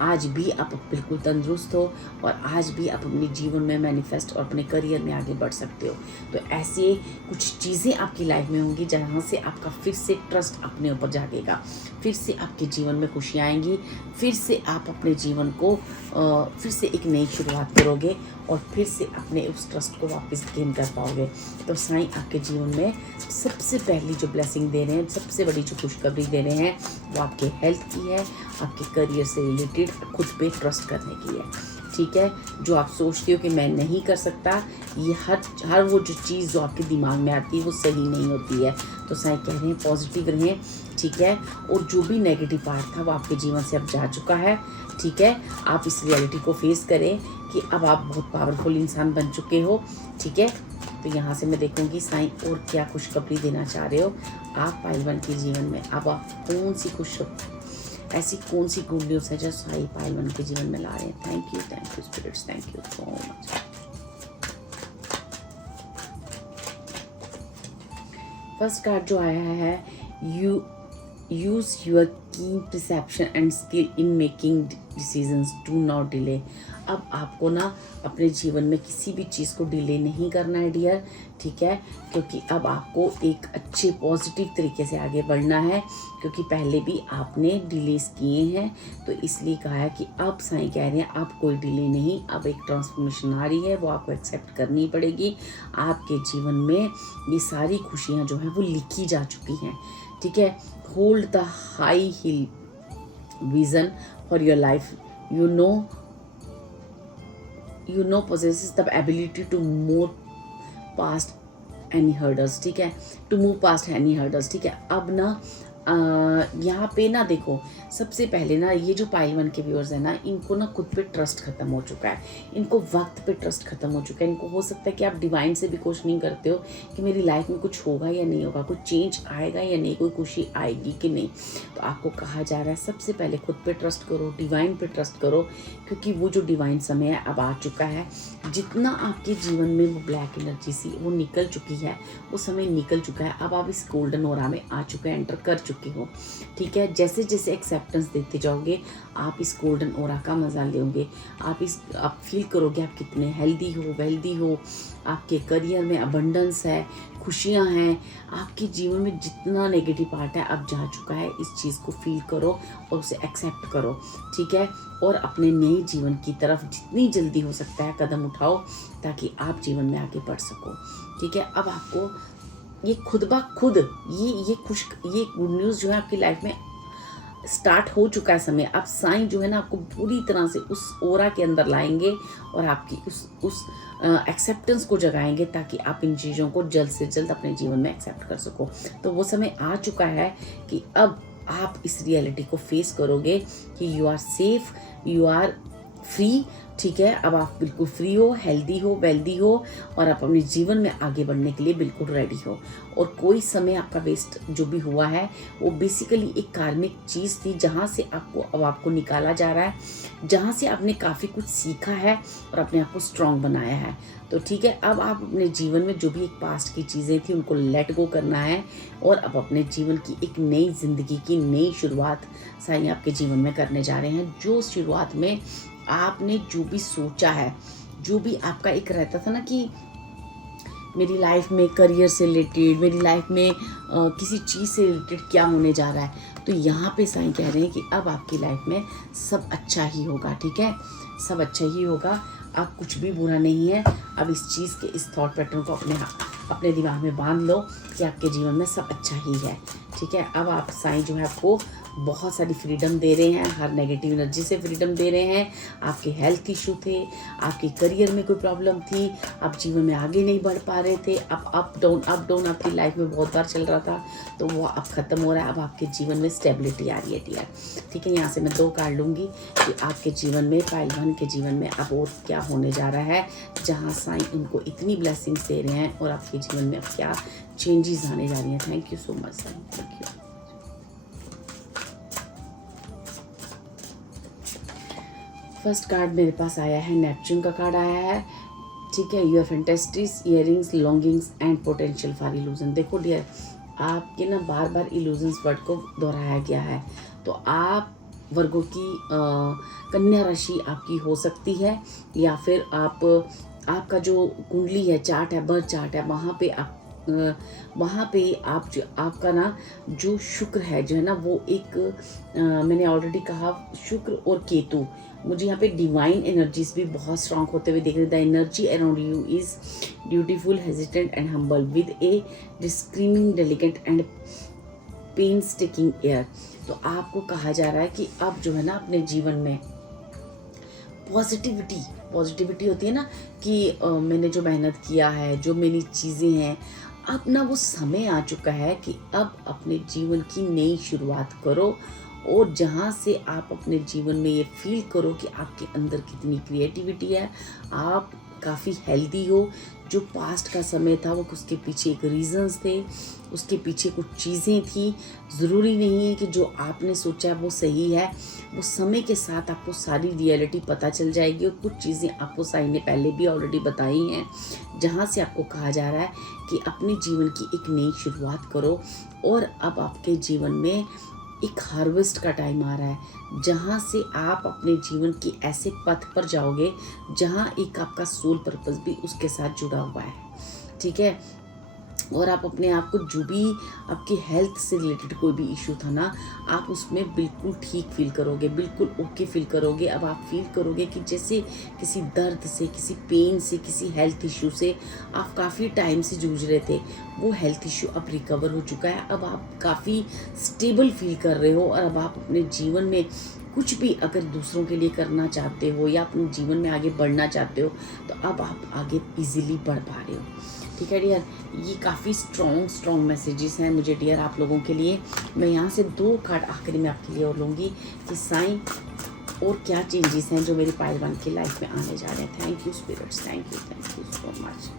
आज भी आप बिल्कुल तंदुरुस्त हो, और आज भी आप अपने जीवन में मैनिफेस्ट और अपने करियर में आगे बढ़ सकते हो। तो ऐसे कुछ चीज़ें आपकी लाइफ में होंगी जहाँ से आपका फिर से ट्रस्ट अपने ऊपर जागेगा, फिर से आपके जीवन में खुशियाँ आएंगी, फिर से आप अपने जीवन को फिर से एक नई शुरुआत करोगे, और फिर से अपने उस ट्रस्ट को वापस गेन कर पाओगे। तो साईं आपके जीवन में सबसे पहली जो ब्लेसिंग दे रहे हैं, सबसे बड़ी जो खुशखबरी दे रहे हैं, वो आपके हेल्थ की है, आपके करियर से रिलेटेड खुद पे ट्रस्ट करने की है, ठीक है। जो आप सोचते हो कि मैं नहीं कर सकता, ये हर वो जो चीज़ जो आपके दिमाग में आती है वो सही नहीं होती है। तो साईं कह रहे हैं पॉजिटिव रहें, ठीक है। और जो भी नेगेटिव पार्ट था वो आपके जीवन से अब जा चुका है, ठीक है। आप इस रियलिटी को फेस करें कि अब आप बहुत पावरफुल इंसान बन चुके हो, ठीक है। तो यहाँ से मैं देखूँगी साईं और क्या खुशखबरी देना चाह रहे हो आप पाइलवन के जीवन में। अब आप कौन सी ऐसी कौन सी गुड न्यूज़ है जो साईं पाइलवन के जीवन में ला रहे हैं। Thank you spirits, thank you so much. First card जो आया है, you use your keen perception and skill in making decisions, do not delay. अब आपको ना अपने जीवन में किसी भी चीज़ को डिले नहीं करना है डियर, ठीक है। क्योंकि अब आपको एक अच्छे पॉजिटिव तरीके से आगे बढ़ना है, क्योंकि पहले भी आपने डिलेस किए हैं। तो इसलिए कहा है कि अब साईं कह रहे हैं अब कोई डिले नहीं, अब एक ट्रांसफॉर्मेशन आ रही है, वो आपको एक्सेप्ट करनी पड़ेगी। आपके जीवन में ये सारी खुशियाँ जो हैं वो लिखी जा चुकी हैं, ठीक है। Hold the high heel vision for your life, you know possesses the ability to move past any hurdles, ठीक है, to move past any hurdles, ठीक है। अब ना यहाँ पे ना देखो, सबसे पहले ना ये जो पाइलवन के व्यूअर्स हैं ना, इनको ना खुद पे ट्रस्ट खत्म हो चुका है, इनको वक्त पे ट्रस्ट खत्म हो चुका है। इनको हो सकता है कि आप डिवाइन से भी क्वेश्चनिंग करते हो कि मेरी लाइफ में कुछ होगा या नहीं होगा, कुछ चेंज आएगा या नहीं, कोई खुशी आएगी कि नहीं। तो आपको कहा जा रहा है सबसे पहले खुद पे ट्रस्ट करो, डिवाइन पे ट्रस्ट करो, क्योंकि वो जो डिवाइन समय है अब आ चुका है। जितना आपके जीवन में वो ब्लैक एनर्जी सी वो निकल चुकी है, वो समय निकल चुका है। अब आप इस गोल्डन ओरा में आ चुके हैं, एंटर कर चुके हो, ठीक है। जैसे जैसे एक्सेप्टेंस देते जाओगे आप इस गोल्डन ओरा का मजा लोगे। आप फील करोगे आप कितने हेल्दी हो, वेल्दी हो, आपके करियर में अबंडेंस है, खुशियां हैं। आपके जीवन में जितना नेगेटिव पार्ट है अब जा चुका है। इस चीज़ को फील करो और उसे एक्सेप्ट करो, ठीक है। और अपने नए जीवन की तरफ जितनी जल्दी हो सकता है कदम उठाओ, ताकि आप जीवन में आगे बढ़ सको, ठीक है। अब आपको ये खुद ब खुद ये गुड न्यूज़ जो है आपकी लाइफ में स्टार्ट हो चुका है समय। अब साईं जो है ना आपको पूरी तरह से उस ओरा के अंदर लाएंगे और आपकी उस एक्सेप्टेंस को जगाएंगे, ताकि आप इन चीज़ों को जल्द से जल्द अपने जीवन में एक्सेप्ट कर सको। तो वो समय आ चुका है कि अब आप इस रियलिटी को फेस करोगे कि you are safe, you are free, ठीक है। अब आप बिल्कुल फ्री हो, हेल्दी हो, वेल्दी हो, और आप अपने जीवन में आगे बढ़ने के लिए बिल्कुल रेडी हो। और कोई समय आपका वेस्ट जो भी हुआ है वो बेसिकली एक कार्मिक चीज़ थी, जहाँ से आपको निकाला जा रहा है, जहाँ से आपने काफ़ी कुछ सीखा है और अपने आप को स्ट्रॉन्ग बनाया है। तो ठीक है, अब आप अपने जीवन में जो भी एक पास्ट की चीज़ें थी उनको लेट गो करना है, और अब अपने जीवन की एक नई ज़िंदगी की नई शुरुआत साईं आपके जीवन में करने जा रहे हैं। जो शुरुआत में आपने जो भी सोचा है, जो भी आपका एक रहता था ना कि मेरी लाइफ में करियर से रिलेटेड, मेरी लाइफ में किसी चीज़ से रिलेटेड क्या होने जा रहा है, तो यहाँ पे साईं कह रहे हैं कि अब आपकी लाइफ में सब अच्छा ही होगा, ठीक है, सब अच्छा ही होगा। अब कुछ भी बुरा नहीं है। अब इस चीज़ के इस थॉट पैटर्न को अपने दिमाग में बांध लो कि आपके जीवन में सब अच्छा ही है, ठीक है। अब आप साईं जो है आपको बहुत सारी फ्रीडम दे रहे हैं, हर नेगेटिव एनर्जी से फ्रीडम दे रहे हैं। आपके हेल्थ इशू थे, आपके करियर में कोई प्रॉब्लम थी, आप जीवन में आगे नहीं बढ़ पा रहे थे, अब अप डाउन आपकी लाइफ में बहुत बार चल रहा था, तो वो अब ख़त्म हो रहा है। अब आपके जीवन में स्टेबिलिटी आ रही है डियर। ठीक है, यहाँ से मैं 2 कार्ड लूँगी कि आपके जीवन में, पाइल 1 के जीवन में अब और क्या होने जा रहा है, जहाँ साईं उनको इतनी ब्लेसिंग्स दे रहे हैं और आपके जीवन में अब क्या चेंजेस आने जा रही हैं। Thank you so much Sai, thank you. First card मेरे पास आया है, नेपच्यून का कार्ड आया है। ठीक है, your fantasies yearnings longings and potential for illusion. देखो डियर, आपके ना बार बार इल्यूजन्स वर्ड को दोहराया गया है, तो आप वर्गों की कन्या राशि आपकी हो सकती है, या फिर आपका जो कुंडली है, चार्ट है, बर्थ चार्ट है, वहाँ पे आप जो आपका ना जो शुक्र है जो है ना, वो एक मैंने ऑलरेडी कहा, शुक्र और केतु, मुझे यहाँ पे डिवाइन एनर्जीज भी बहुत स्ट्रांग होते हुए दिख रही है। The energy around you is beautiful, hesitant and humble with a discriminating delicate and painstaking air. तो आपको कहा जा रहा है कि अब जो है ना अपने जीवन में पॉजिटिविटी होती है ना, कि मैंने जो मेहनत किया है, जो मेरी चीज़ें हैं, अब ना वो समय आ चुका है कि अब अपने जीवन की नई शुरुआत करो, और जहाँ से आप अपने जीवन में ये फील करो कि आपके अंदर कितनी क्रिएटिविटी है, आप काफ़ी हेल्दी हो। जो पास्ट का समय था वो उसके पीछे एक रीजंस थे, उसके पीछे कुछ चीज़ें थी। ज़रूरी नहीं है कि जो आपने सोचा वो सही है, वो समय के साथ आपको सारी रियलिटी पता चल जाएगी। और कुछ चीज़ें आपको साईं ने पहले भी ऑलरेडी बताई हैं, जहाँ से आपको कहा जा रहा है कि अपने जीवन की एक नई शुरुआत करो। और अब आपके जीवन में एक हार्वेस्ट का टाइम आ रहा है, जहाँ से आप अपने जीवन के ऐसे पथ पर जाओगे जहाँ एक आपका सोल पर्पस भी उसके साथ जुड़ा हुआ है। ठीक है, और आप अपने आप को, जो भी आपकी हेल्थ से रिलेटेड कोई भी इशू था ना, आप उसमें बिल्कुल ठीक फील करोगे, बिल्कुल ओके फील करोगे। अब आप फील करोगे कि जैसे किसी दर्द से, किसी पेन से, किसी हेल्थ इशू से आप काफ़ी टाइम से जूझ रहे थे, वो हेल्थ इशू अब रिकवर हो चुका है। अब आप काफ़ी स्टेबल फील कर रहे हो, और अब आप अपने जीवन में कुछ भी अगर दूसरों के लिए करना चाहते हो या अपने जीवन में आगे बढ़ना चाहते हो, तो अब आप आगे इजीली बढ़ पा रहे हो। ठीक है डियर, ये काफ़ी स्ट्रॉन्ग मैसेजेस हैं मुझे डियर आप लोगों के लिए। मैं यहाँ से 2 कार्ड आखिरी में आपके लिए और लूँगी कि साईं और क्या चेंजेस हैं जो मेरे पाइल 1 की लाइफ में आने जा रहे हैं। Thank you spirits, thank you so much.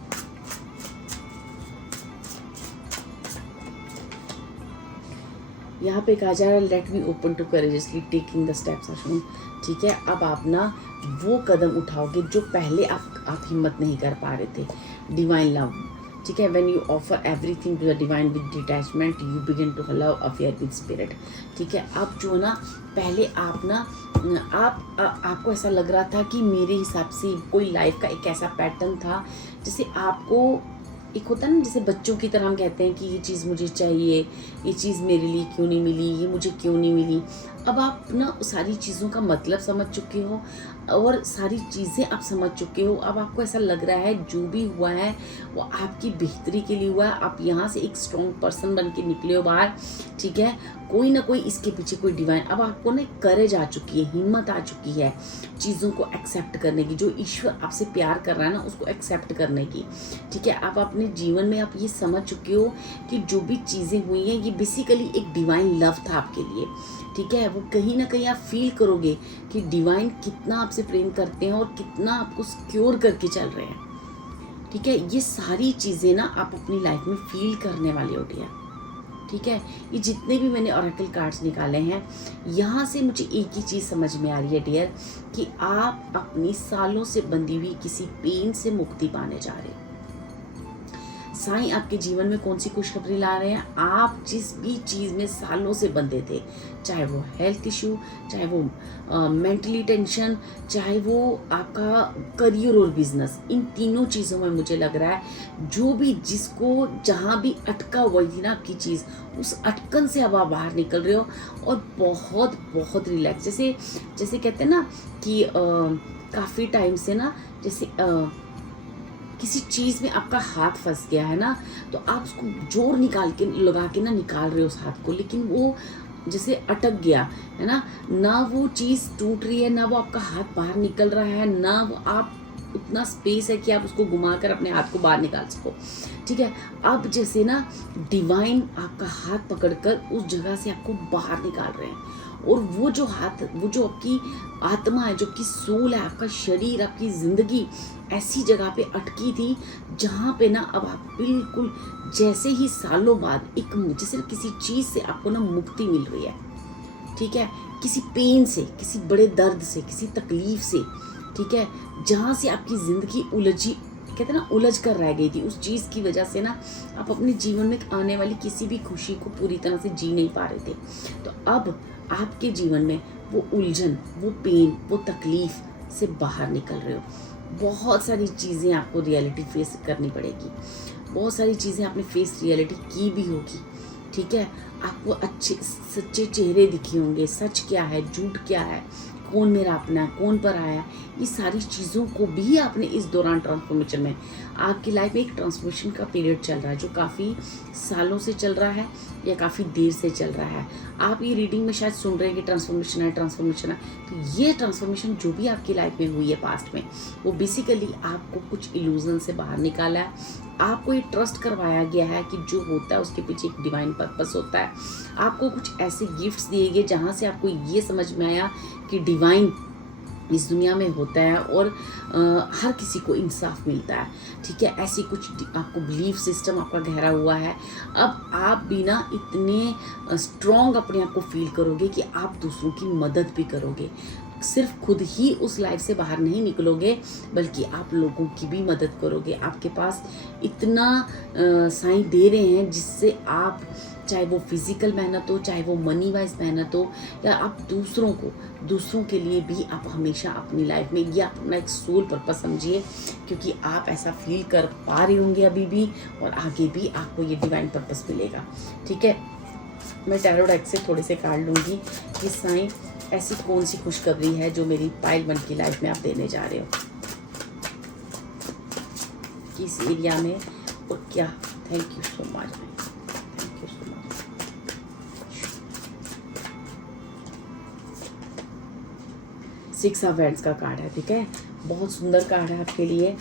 यहाँ पे कहा जा रहा है, let me open to courageously taking the steps ashram. ठीक है, अब आप ना वो कदम उठाओगे जो पहले आप हिम्मत नहीं कर पा रहे थे। डिवाइन लव, ठीक है, when you offer everything to the divine with detachment you begin to love affair with spirit. ठीक है, अब जो है ना, पहले आप ना आपको ऐसा लग रहा था कि मेरे हिसाब से कोई लाइफ का एक ऐसा पैटर्न था, जैसे आपको एक होता है ना, जैसे बच्चों की तरह हम कहते हैं कि ये चीज़ मुझे चाहिए, ये चीज़ मेरे लिए क्यों नहीं मिली, ये मुझे क्यों नहीं मिली। अब आप ना सारी चीज़ों का मतलब समझ चुके हो और सारी चीज़ें आप समझ चुके हो। अब आपको ऐसा लग रहा है जो भी हुआ है वो आपकी बेहतरी के लिए हुआ है। आप यहाँ से एक स्ट्रॉन्ग पर्सन बन के निकले हो बाहर। ठीक है, कोई ना कोई इसके पीछे कोई डिवाइन, अब आपको ना करेज आ चुकी है, हिम्मत आ चुकी है चीज़ों को एक्सेप्ट करने की, जो ईश्वर आपसे प्यार कर रहा है ना उसको एक्सेप्ट करने की। ठीक है, आप अपने जीवन में आप ये समझ चुके हो कि जो भी चीज़ें हुई हैं ये बेसिकली एक डिवाइन लव था आपके लिए। ठीक है, वो कहीं ना कहीं आप फील करोगे कि डिवाइन कितना आपसे प्रेम करते हैं और कितना आपको सिक्योर करके चल रहे हैं। ठीक है, ये सारी चीज़ें ना आप अपनी लाइफ में फील करने वाले हो डियर। ठीक है, ये जितने भी मैंने ऑरेकल कार्ड्स निकाले हैं, यहाँ से मुझे एक ही चीज़ समझ में आ रही है डियर, कि आप अपनी सालों से बंधी हुई किसी पेन से मुक्ति पाने जा रहे हो। साईं आपके जीवन में कौन सी खुशखबरी ला रहे हैं, आप जिस भी चीज़ में सालों से बंधे थे, चाहे वो हेल्थ इशू, चाहे वो मेंटली टेंशन, चाहे वो आपका करियर और बिजनेस, इन तीनों चीज़ों में मुझे लग रहा है जो भी जिसको जहाँ भी अटका हुई थी ना आपकी चीज़, उस अटकन से अब आप बाहर निकल रहे हो और बहुत बहुत रिलैक्स, जैसे कहते हैं ना कि काफ़ी टाइम से ना, जैसे किसी चीज़ में आपका हाथ फंस गया है ना, तो आप उसको जोर लगा के ना निकाल रहे हो उस हाथ को, लेकिन वो जैसे अटक गया है ना वो चीज़ टूट रही है, ना वो आपका हाथ बाहर निकल रहा है, ना वो आप उतना स्पेस है कि आप उसको घुमाकर अपने हाथ को बाहर निकाल सको। ठीक है, अब जैसे ना डिवाइन आपका हाथ पकड़कर उस जगह से आपको बाहर निकाल रहे हैं, और वो जो हाथ, वो जो आपकी आत्मा है, जो आपकी सोल है, आपका शरीर, आपकी ज़िंदगी ऐसी जगह पे अटकी थी जहाँ पे ना अब आप बिल्कुल जैसे ही सालों बाद एक जैसे किसी चीज़ से आपको ना मुक्ति मिल रही है। ठीक है, किसी पेन से, किसी बड़े दर्द से, किसी तकलीफ से, ठीक है, जहाँ से आपकी ज़िंदगी उलझी, कहते हैं ना उलझ कर रह गई थी, उस चीज़ की वजह से ना आप अपने जीवन में आने वाली किसी भी खुशी को पूरी तरह से जी नहीं पा रहे थे। तो अब आपके जीवन में वो उलझन, वो पेन, वो तकलीफ से बाहर निकल रहे हो। बहुत सारी चीज़ें आपको रियलिटी फेस करनी पड़ेगी, बहुत सारी चीज़ें आपने फेस रियलिटी की भी होगी। ठीक है, आपको अच्छे सच्चे चेहरे दिखे होंगे, सच क्या है, झूठ क्या है, कौन मेरा अपना है, कौन पर आया है, ये सारी चीज़ों को भी आपने इस दौरान ट्रांसफॉर्मेशन में, आपकी लाइफ में एक ट्रांसफॉर्मेशन का पीरियड चल रहा है जो काफ़ी सालों से चल रहा है या काफ़ी देर से चल रहा है। आप ये रीडिंग में शायद सुन रहे हैं कि ट्रांसफॉर्मेशन है, ट्रांसफॉर्मेशन है। तो ये ट्रांसफॉर्मेशन जो भी आपकी लाइफ में हुई है पास्ट में, वो बेसिकली आपको कुछ इल्यूजन से बाहर निकाला है, आपको ये ट्रस्ट करवाया गया है कि जो होता है उसके पीछे एक डिवाइन पर्पस होता है। आपको कुछ ऐसे गिफ्ट्स दिए गए जहाँ से आपको ये समझ में आया कि डिवाइन इस दुनिया में होता है और हर किसी को इंसाफ मिलता है। ठीक है, ऐसी कुछ आपको बिलीफ सिस्टम आपका गहरा हुआ है। अब आप भी ना इतने स्ट्रॉन्ग अपने आप को फील करोगे कि आप दूसरों की मदद भी करोगे। सिर्फ खुद ही उस लाइफ से बाहर नहीं निकलोगे, बल्कि आप लोगों की भी मदद करोगे। आपके पास इतना साइन दे रहे हैं जिससे आप, चाहे वो फिजिकल मेहनत हो, चाहे वो मनी वाइज मेहनत हो, या आप दूसरों के लिए भी आप हमेशा अपनी लाइफ में ये अपना एक सोल पर्पस समझिए, क्योंकि आप ऐसा फील कर पा रहे होंगे अभी भी, और आगे भी आपको ये डिवाइन पर्पस मिलेगा। ठीक है, मैं टैरो डेक से थोड़े से कार्ड लूँगी कि साईं ऐसी कौन सी खुशखबरी है जो मेरी पाइल 1 की लाइफ में आप देने जा रहे हो, किस एरिया में और क्या। Thank you so much, thank you so much. Six of wands का कार्ड है। ठीक है, बहुत सुंदर कार्ड है आपके लिए।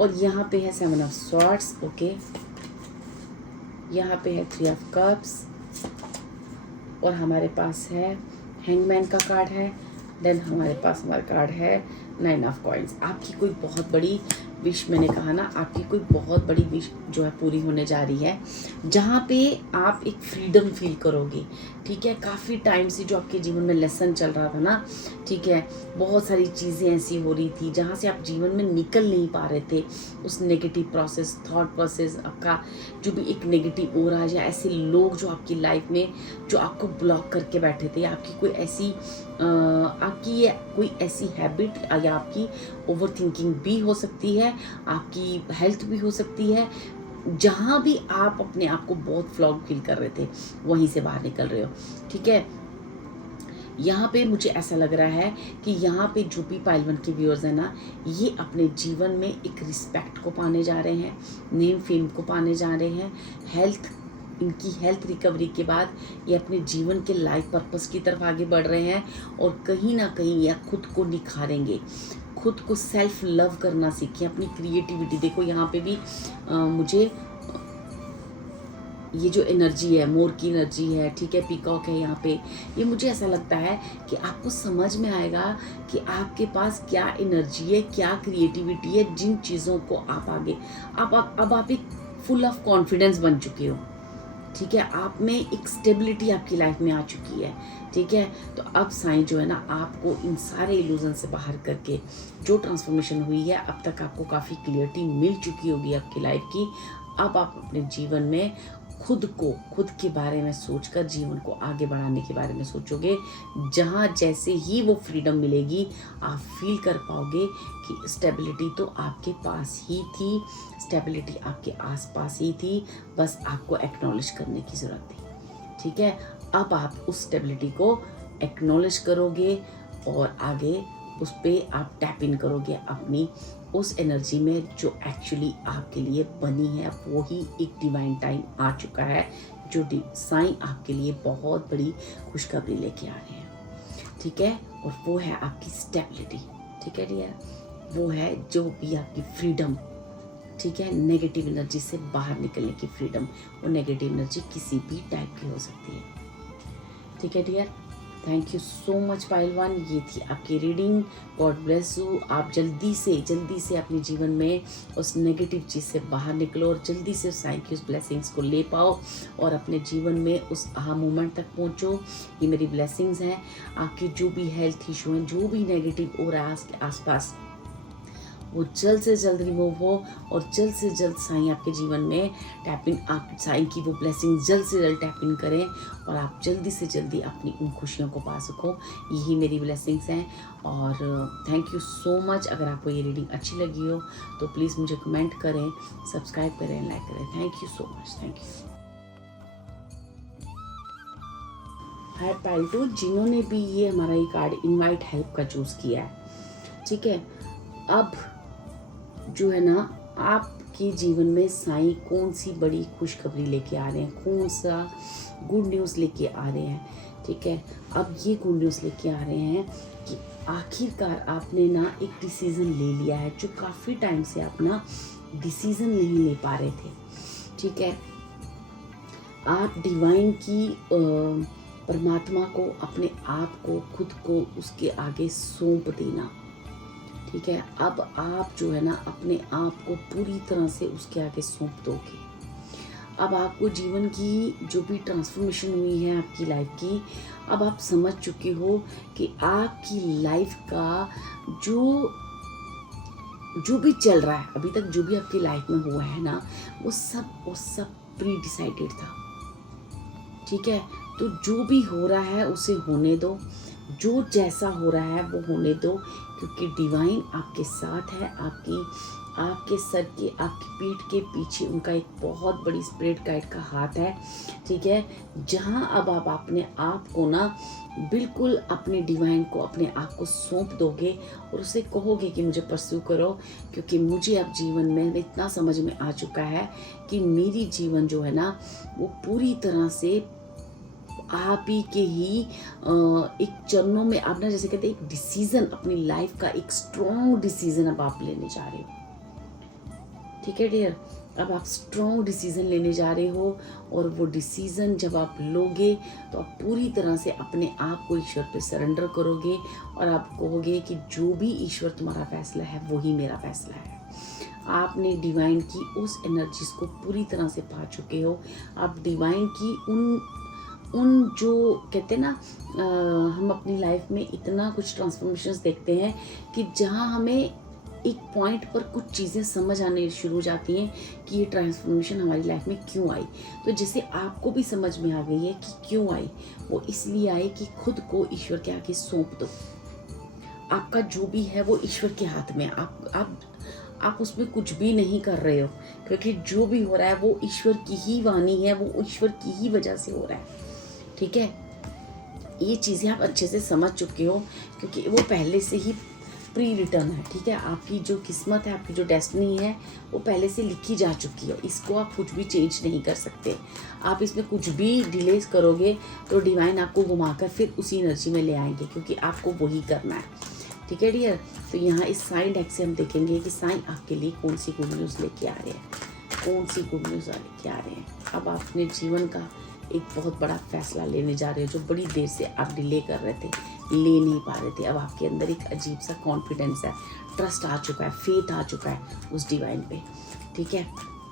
और यहाँ पे है 7 ऑफ स्वॉर्ड्स। ओके, यहाँ पे है 3 ऑफ कप्स, और हमारे पास है हैंगमैन का कार्ड है। देन हमारे पास हमारा कार्ड है 9 ऑफ कॉइन्स। आपकी कोई बहुत बड़ी विश, मैंने कहा ना, आपकी कोई बहुत बड़ी विश जो है पूरी होने जा रही है, जहाँ पे आप एक फ्रीडम फील करोगे। ठीक है, काफ़ी टाइम से जो आपके जीवन में लेसन चल रहा था ना, ठीक है, बहुत सारी चीज़ें ऐसी हो रही थी जहाँ से आप जीवन में निकल नहीं पा रहे थे। उस नेगेटिव प्रोसेस, थॉट प्रोसेस, आपका जो भी एक नेगेटिव हो रहा है, या ऐसे लोग जो आपकी लाइफ में जो आपको ब्लॉक करके बैठे थे, आपकी कोई ऐसी आपकी कोई ऐसी हैबिट, या आपकी ओवर थिंकिंग भी हो सकती है, आपकी हेल्थ भी हो सकती है, जहाँ भी आप अपने आप को बहुत फ्लॉग फील कर रहे थे, वहीं से बाहर निकल रहे हो। ठीक है, यहाँ पे मुझे ऐसा लग रहा है कि यहाँ पे जो भी पाइल 1 के व्यूअर्स हैं ना, ये अपने जीवन में एक रिस्पेक्ट को पाने जा रहे हैं, नेम फेम को पाने जा रहे हैं, इनकी हेल्थ रिकवरी के बाद ये अपने जीवन के लाइफ पर्पस की तरफ आगे बढ़ रहे हैं, और कहीं ना कहीं ये खुद को निखारेंगे, खुद को सेल्फ लव करना सीखें, अपनी क्रिएटिविटी। देखो यहाँ पे भी मुझे ये जो एनर्जी है, मोर की एनर्जी है, ठीक है, पीकॉक है यहाँ पे, ये मुझे ऐसा लगता है कि आपको समझ में आएगा कि आपके पास क्या एनर्जी है, क्या क्रिएटिविटी है, जिन चीज़ों को आप आगे अब आप एक फुल ऑफ कॉन्फिडेंस बन चुके हो। ठीक है, आप में एक स्टेबिलिटी आपकी लाइफ में आ चुकी है। ठीक है, तो अब साईं जो है ना, आपको इन सारे इल्यूजन से बाहर करके जो ट्रांसफॉर्मेशन हुई है, अब तक आपको काफ़ी क्लियरिटी मिल चुकी होगी आपकी लाइफ की। अब आप अपने जीवन में खुद के बारे में सोचकर जीवन को आगे बढ़ाने के बारे में सोचोगे, जहाँ जैसे ही वो फ्रीडम मिलेगी, आप फील कर पाओगे कि स्टेबिलिटी तो आपके पास ही थी, स्टेबिलिटी आपके आसपास ही थी, बस आपको एक्नॉलेज करने की ज़रूरत थी। ठीक है, अब आप उस स्टेबिलिटी को एक्नॉलेज करोगे और आगे उस पर आप टैप इन करोगे अपनी उस एनर्जी में जो एक्चुअली आपके लिए बनी है। अब वही एक डिवाइन टाइम आ चुका है जो साईं आपके लिए बहुत बड़ी खुशखबरी लेके आ रहे हैं, ठीक है। और वो है आपकी स्टेबिलिटी, ठीक है डियर। वो है जो भी आपकी फ्रीडम, ठीक है, नेगेटिव एनर्जी से बाहर निकलने की फ्रीडम। वो नेगेटिव एनर्जी किसी भी टाइप की हो सकती है, ठीक है dear. Thank you so much Pailwan, ये थी आपकी रीडिंग। God bless you. आप जल्दी से अपने जीवन में उस नेगेटिव चीज़ से बाहर निकलो और जल्दी से उस साईं की उस ब्लेसिंग्स को ले पाओ और अपने जीवन में उस आहा मोमेंट तक पहुंचो। ये मेरी ब्लेसिंग्स हैं। आपकी जो भी हेल्थ इशू हैं, जो भी नेगेटिव हो रहा है आपके आसपास, वो जल्द से जल्द रिमूव हो और जल्द से जल्द साईं आपके जीवन में टैप इन, आप साईं की वो ब्लेसिंग जल्द से जल्द टैप इन करें और आप जल्दी से जल्दी अपनी उन खुशियों को पा सको। यही मेरी ब्लेसिंग्स हैं। और थैंक यू सो मच। अगर आपको ये रीडिंग अच्छी लगी हो तो प्लीज़ मुझे कमेंट करें, सब्सक्राइब करें, लाइक करें। Thank you so much. Thank you. Hi पाइटू, जिन्होंने भी ये हमारा ये कार्ड इनवाइट हेल्प का चूज़ किया है, ठीक है, अब जो है ना आपके जीवन में साईं कौन सी बड़ी खुशखबरी लेके आ रहे हैं, कौन सा गुड न्यूज़ लेके आ रहे हैं, ठीक है। अब ये गुड न्यूज़ लेके आ रहे हैं कि आखिरकार आपने ना एक डिसीज़न ले लिया है, जो काफ़ी टाइम से आप ना डिसीज़न नहीं ले पा रहे थे, ठीक है। आप डिवाइन की परमात्मा को, अपने आप को, खुद को उसके आगे सौंप देना, ठीक है। अब आप जो है ना अपने आप को पूरी तरह से उसके आगे सौंप दोगे। अब आपको जीवन की जो भी ट्रांसफॉर्मेशन हुई है आपकी लाइफ की, अब आप समझ चुके हो कि आपकी लाइफ का जो भी चल रहा है अभी तक, जो भी आपकी लाइफ में हुआ है ना, वो सब प्री डिसाइडेड था, ठीक है। तो जो भी हो रहा है उसे होने दो, जो जैसा हो रहा है वो होने दो, क्योंकि डिवाइन आपके साथ है। आपके सर के, आपकी पीठ के पीछे उनका एक बहुत बड़ी स्पिरिट गाइड का हाथ है, ठीक है। जहां अब आप अपने आप को ना बिल्कुल अपने डिवाइन को, अपने आप को सौंप दोगे और उसे कहोगे कि मुझे परस्यू करो, क्योंकि मुझे अब जीवन में इतना समझ में आ चुका है कि मेरी जीवन जो है ना वो पूरी तरह से आप ही के ही एक चरणों में, आप ना जैसे कहते हैं एक डिसीजन, अपनी लाइफ का एक स्ट्रॉन्ग डिसीजन अब आप लेने जा रहे हो, ठीक है डियर। अब आप स्ट्रॉन्ग डिसीजन लेने जा रहे हो और वो डिसीजन जब आप लोगे तो आप पूरी तरह से अपने आप को ईश्वर पे सरेंडर करोगे और आप कहोगे कि जो भी ईश्वर तुम्हारा फैसला है वही मेरा फैसला है। आपने डिवाइन की उस एनर्जीज को पूरी तरह से पा चुके हो। आप डिवाइन की उन जो कहते हैं ना, हम अपनी लाइफ में इतना कुछ ट्रांसफॉर्मेशंस देखते हैं कि जहाँ हमें एक पॉइंट पर कुछ चीज़ें समझ आने शुरू हो जाती हैं कि ये ट्रांसफॉर्मेशन हमारी लाइफ में क्यों आई। तो जैसे आपको भी समझ में आ गई है कि क्यों आई, वो इसलिए आई कि खुद को ईश्वर के आगे सौंप दो। आपका जो भी है वो ईश्वर के हाथ में, आप उसमें कुछ भी नहीं कर रहे हो, क्योंकि जो भी हो रहा है वो ईश्वर की ही वाणी है, वो ईश्वर की ही वजह से हो रहा है, ठीक है। ये चीज़ें आप अच्छे से समझ चुके हो, क्योंकि वो पहले से ही प्री रिटर्न है, ठीक है। आपकी जो किस्मत है, आपकी जो डेस्टिनी है, वो पहले से लिखी जा चुकी है। इसको आप कुछ भी चेंज नहीं कर सकते। आप इसमें कुछ भी डिलेस करोगे तो डिवाइन आपको घुमाकर फिर उसी एनर्जी में ले आएंगे, क्योंकि आपको वही करना है, ठीक है डियर। तो यहाँ इस साइन डेक से हम देखेंगे कि साइन आपके लिए कौन सी गुड न्यूज़ लेके आ रहे हैं, कौन सी गुड न्यूज़ लेके आ रहे हैं। अब आप अपने जीवन का एक बहुत बड़ा फैसला लेने जा रहे हो, जो बड़ी देर से आप डिले कर रहे थे, ले नहीं पा रहे थे। अब आपके अंदर एक अजीब सा कॉन्फिडेंस है, ट्रस्ट आ चुका है, फेथ आ चुका है उस डिवाइन पे, ठीक है।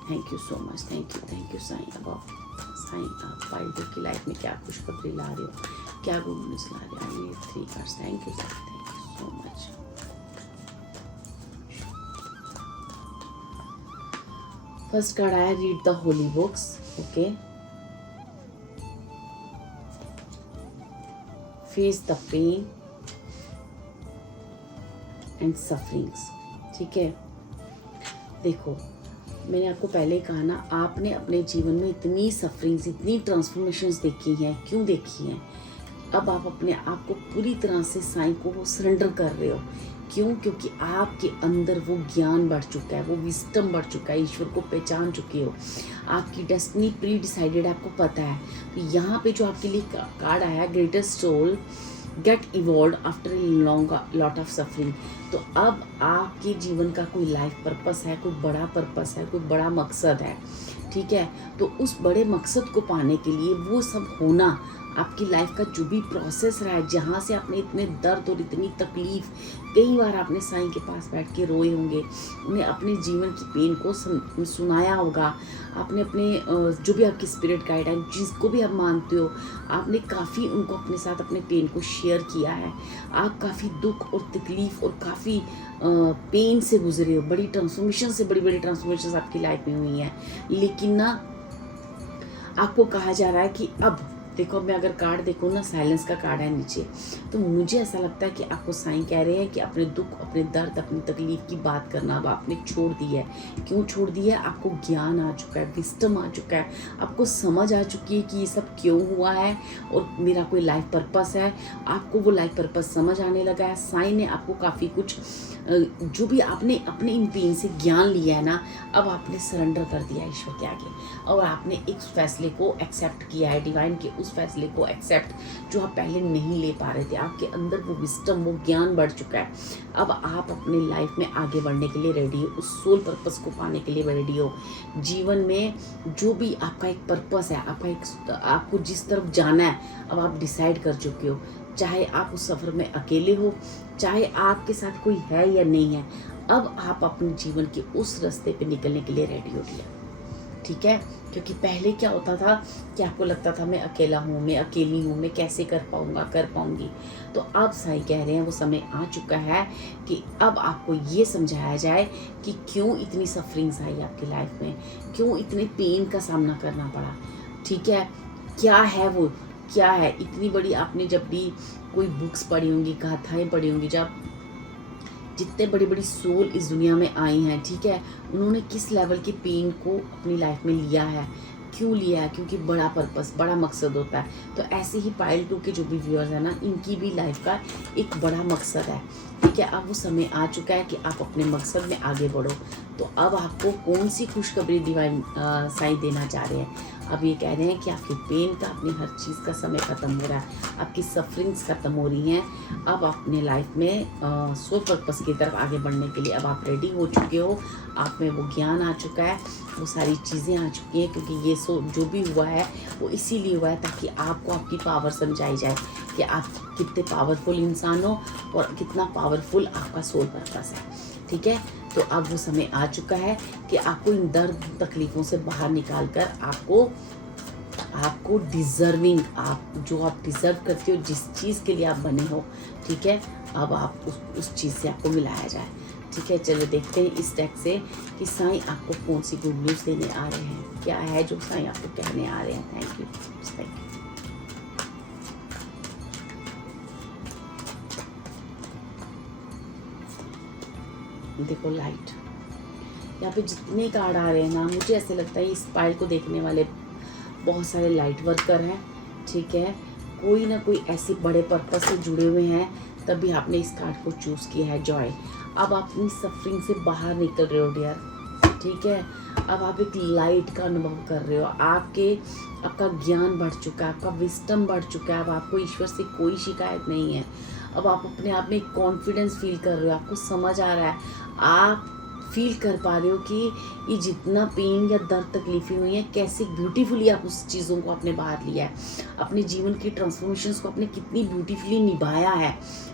Thank you so much, thank you Sai. अब आप साईं, आप पाइलटू की लाइफ में क्या खुशखबरी ला रहे हो, क्या गुड न्यूज़ ला रहे हो। ये 3 cards, thank you so much. First card आया, read the holy books, okay. Face the pain and sufferings, ठीक है। देखो, मैंने आपको पहले कहा ना, आपने अपने जीवन में इतनी सफरिंग्स, इतनी ट्रांसफॉर्मेशंस देखी हैं। क्यों देखी हैं? अब आप अपने आप को पूरी तरह से साईं को सरेंडर कर रहे हो क्यों? क्योंकि आपके अंदर वो ज्ञान बढ़ चुका है, वो विस्डम बढ़ चुका है, ईश्वर को पहचान चुके हो, आपकी डेस्टिनी प्री डिसाइडेड आपको पता है। तो यहाँ पे जो आपके लिए कार्ड आया, greatest soul get evolve after a long lot of suffering. तो अब आपके जीवन का कोई लाइफ पर्पस है, कोई बड़ा पर्पस है, कोई बड़ा मकसद है, ठीक है। तो उस बड़े मकसद को पाने के लिए वो सब होना, आपकी लाइफ का जो भी प्रोसेस रहा है, जहाँ से आपने इतने दर्द और इतनी तकलीफ, कई बार आपने साईं के पास बैठ के रोए होंगे, उन्हें अपने जीवन की पेन को सुनाया होगा, आपने अपने जो भी आपकी स्पिरिट गाइड है, जिसको भी आप मानते हो, आपने काफ़ी उनको अपने साथ अपने पेन को शेयर किया है। आप काफ़ी दुख और तकलीफ और काफ़ी पेन से गुजरे हो, बड़ी ट्रांसफॉर्मेशन से, बड़ी बड़ी ट्रांसफॉर्मेशन आपकी लाइफ में हुई हैं। लेकिन ना आपको कहा जा रहा है कि अब देखो, मैं अगर कार्ड देखूँ ना, साइलेंस का कार्ड है नीचे, तो मुझे ऐसा लगता है कि आपको साईं कह रहे हैं कि अपने दुख, अपने दर्द, अपनी तकलीफ की बात करना अब आपने छोड़ दी है। क्यों छोड़ दिया है? आपको ज्ञान आ चुका है, विस्डम आ चुका है, आपको समझ आ चुकी है कि ये सब क्यों हुआ है और मेरा कोई लाइफ पर्पस है। आपको वो लाइफ पर्पस समझ आने लगा है। साईं ने आपको काफ़ी कुछ, जो भी आपने अपने इन पेन से ज्ञान लिया है ना, अब आपने सरेंडर कर दिया ईश्वर के आगे, और आपने एक फैसले को एक्सेप्ट किया है, डिवाइन के उस फैसले को एक्सेप्ट जो आप पहले नहीं ले पा रहे थे। आपके अंदर वो विस्डम, वो ज्ञान बढ़ चुका है। अब आप अपने लाइफ में आगे बढ़ने के लिए रेडी हो, उस सोल पर्पस को पाने के लिए रेडी हो। जीवन में जो भी आपका एक पर्पस है, आपको जिस तरफ जाना है, अब आप डिसाइड कर चुके हो। चाहे आप उस सफ़र में अकेले हो, चाहे आपके साथ कोई है या नहीं है, अब आप अपने जीवन के उस रास्ते पे निकलने के लिए रेडी हो गया, ठीक है। क्योंकि पहले क्या होता था कि आपको लगता था मैं अकेला हूँ, मैं अकेली हूँ, मैं कैसे कर पाऊँगा, कर पाऊँगी। तो अब साईं कह रहे हैं वो समय आ चुका है कि अब आपको ये समझाया जाए कि क्यों इतनी सफरिंग्स आई आपकी लाइफ में, क्यों इतने पेन का सामना करना पड़ा, ठीक है। क्या है वो, क्या है इतनी बड़ी, आपने जब भी कोई बुक्स पढ़ी होंगी, गाथाएँ पढ़ी होंगी, जब जितने बड़ी बड़ी सोल इस दुनिया में आई हैं, ठीक है, उन्होंने किस लेवल के पेन को अपनी लाइफ में लिया है, क्यों लिया है? क्योंकि बड़ा पर्पस, बड़ा मकसद होता है। तो ऐसे ही पायल 2 के जो भी व्यूअर्स हैं ना, इनकी भी लाइफ का एक बड़ा मकसद है, ठीक है। अब वो समय आ चुका है कि आप अपने मकसद में आगे बढ़ो। तो अब आपको कौन सी खुशखबरी डिवाइन साईं देना चाह रहे हैं? अब ये कह रहे हैं कि आपके पेन का, अपनी हर चीज़ का समय ख़त्म हो रहा है, आपकी सफरिंग्स ख़त्म हो रही हैं। अब अपने लाइफ में सोल पर्पस की तरफ आगे बढ़ने के लिए अब आप रेडी हो चुके हो, आप में वो ज्ञान आ चुका है, वो सारी चीज़ें आ चुकी हैं। क्योंकि ये जो भी हुआ है वो इसीलिए हुआ है ताकि आपको आपकी पावर समझाई जाए कि आप कितने पावरफुल इंसान हो और कितना पावरफुल आपका सोल पर्पस है, ठीक है। तो अब वो समय आ चुका है कि आपको इन दर्द तकलीफ़ों से बाहर निकाल कर आपको डिज़र्विंग, आप जो आप डिज़र्व करते हो, जिस चीज़ के लिए आप बने हो, ठीक है, अब आप उस चीज़ से आपको मिलाया जाए, ठीक है। चलो देखते हैं इस डेक से कि साईं आपको कौन सी गुड न्यूज़ देने आ रहे हैं, क्या है जो साईं आपको कहने आ रहे हैं। Thank you, thank you. देखो लाइट, यहाँ पे जितने कार्ड आ रहे हैं ना, मुझे ऐसे लगता है इस पाइल को देखने वाले बहुत सारे लाइट वर्कर हैं, ठीक है। कोई ना कोई ऐसे बड़े पर्पस से जुड़े हुए हैं, तभी आपने इस कार्ड को चूज़ किया है, जॉय। अब आप अपनी सफरिंग से बाहर निकल रहे हो डियर, ठीक है। अब आप एक लाइट का अनुभव कर रहे हो, आपका ज्ञान बढ़ चुका है, आपका विस्डम बढ़ चुका है। अब आपको ईश्वर से कोई शिकायत नहीं है। अब आप अपने आप में कॉन्फिडेंस फील कर रहे हो, आपको समझ आ रहा है, आप फील कर पा रहे हो कि ये जितना पेन या दर्द तकलीफ़ें हुई हैं, कैसे ब्यूटीफुली आप उस चीज़ों को आपने बाहर लिया है, अपने जीवन की ट्रांसफॉर्मेशंस को आपने कितनी ब्यूटीफुली निभाया है,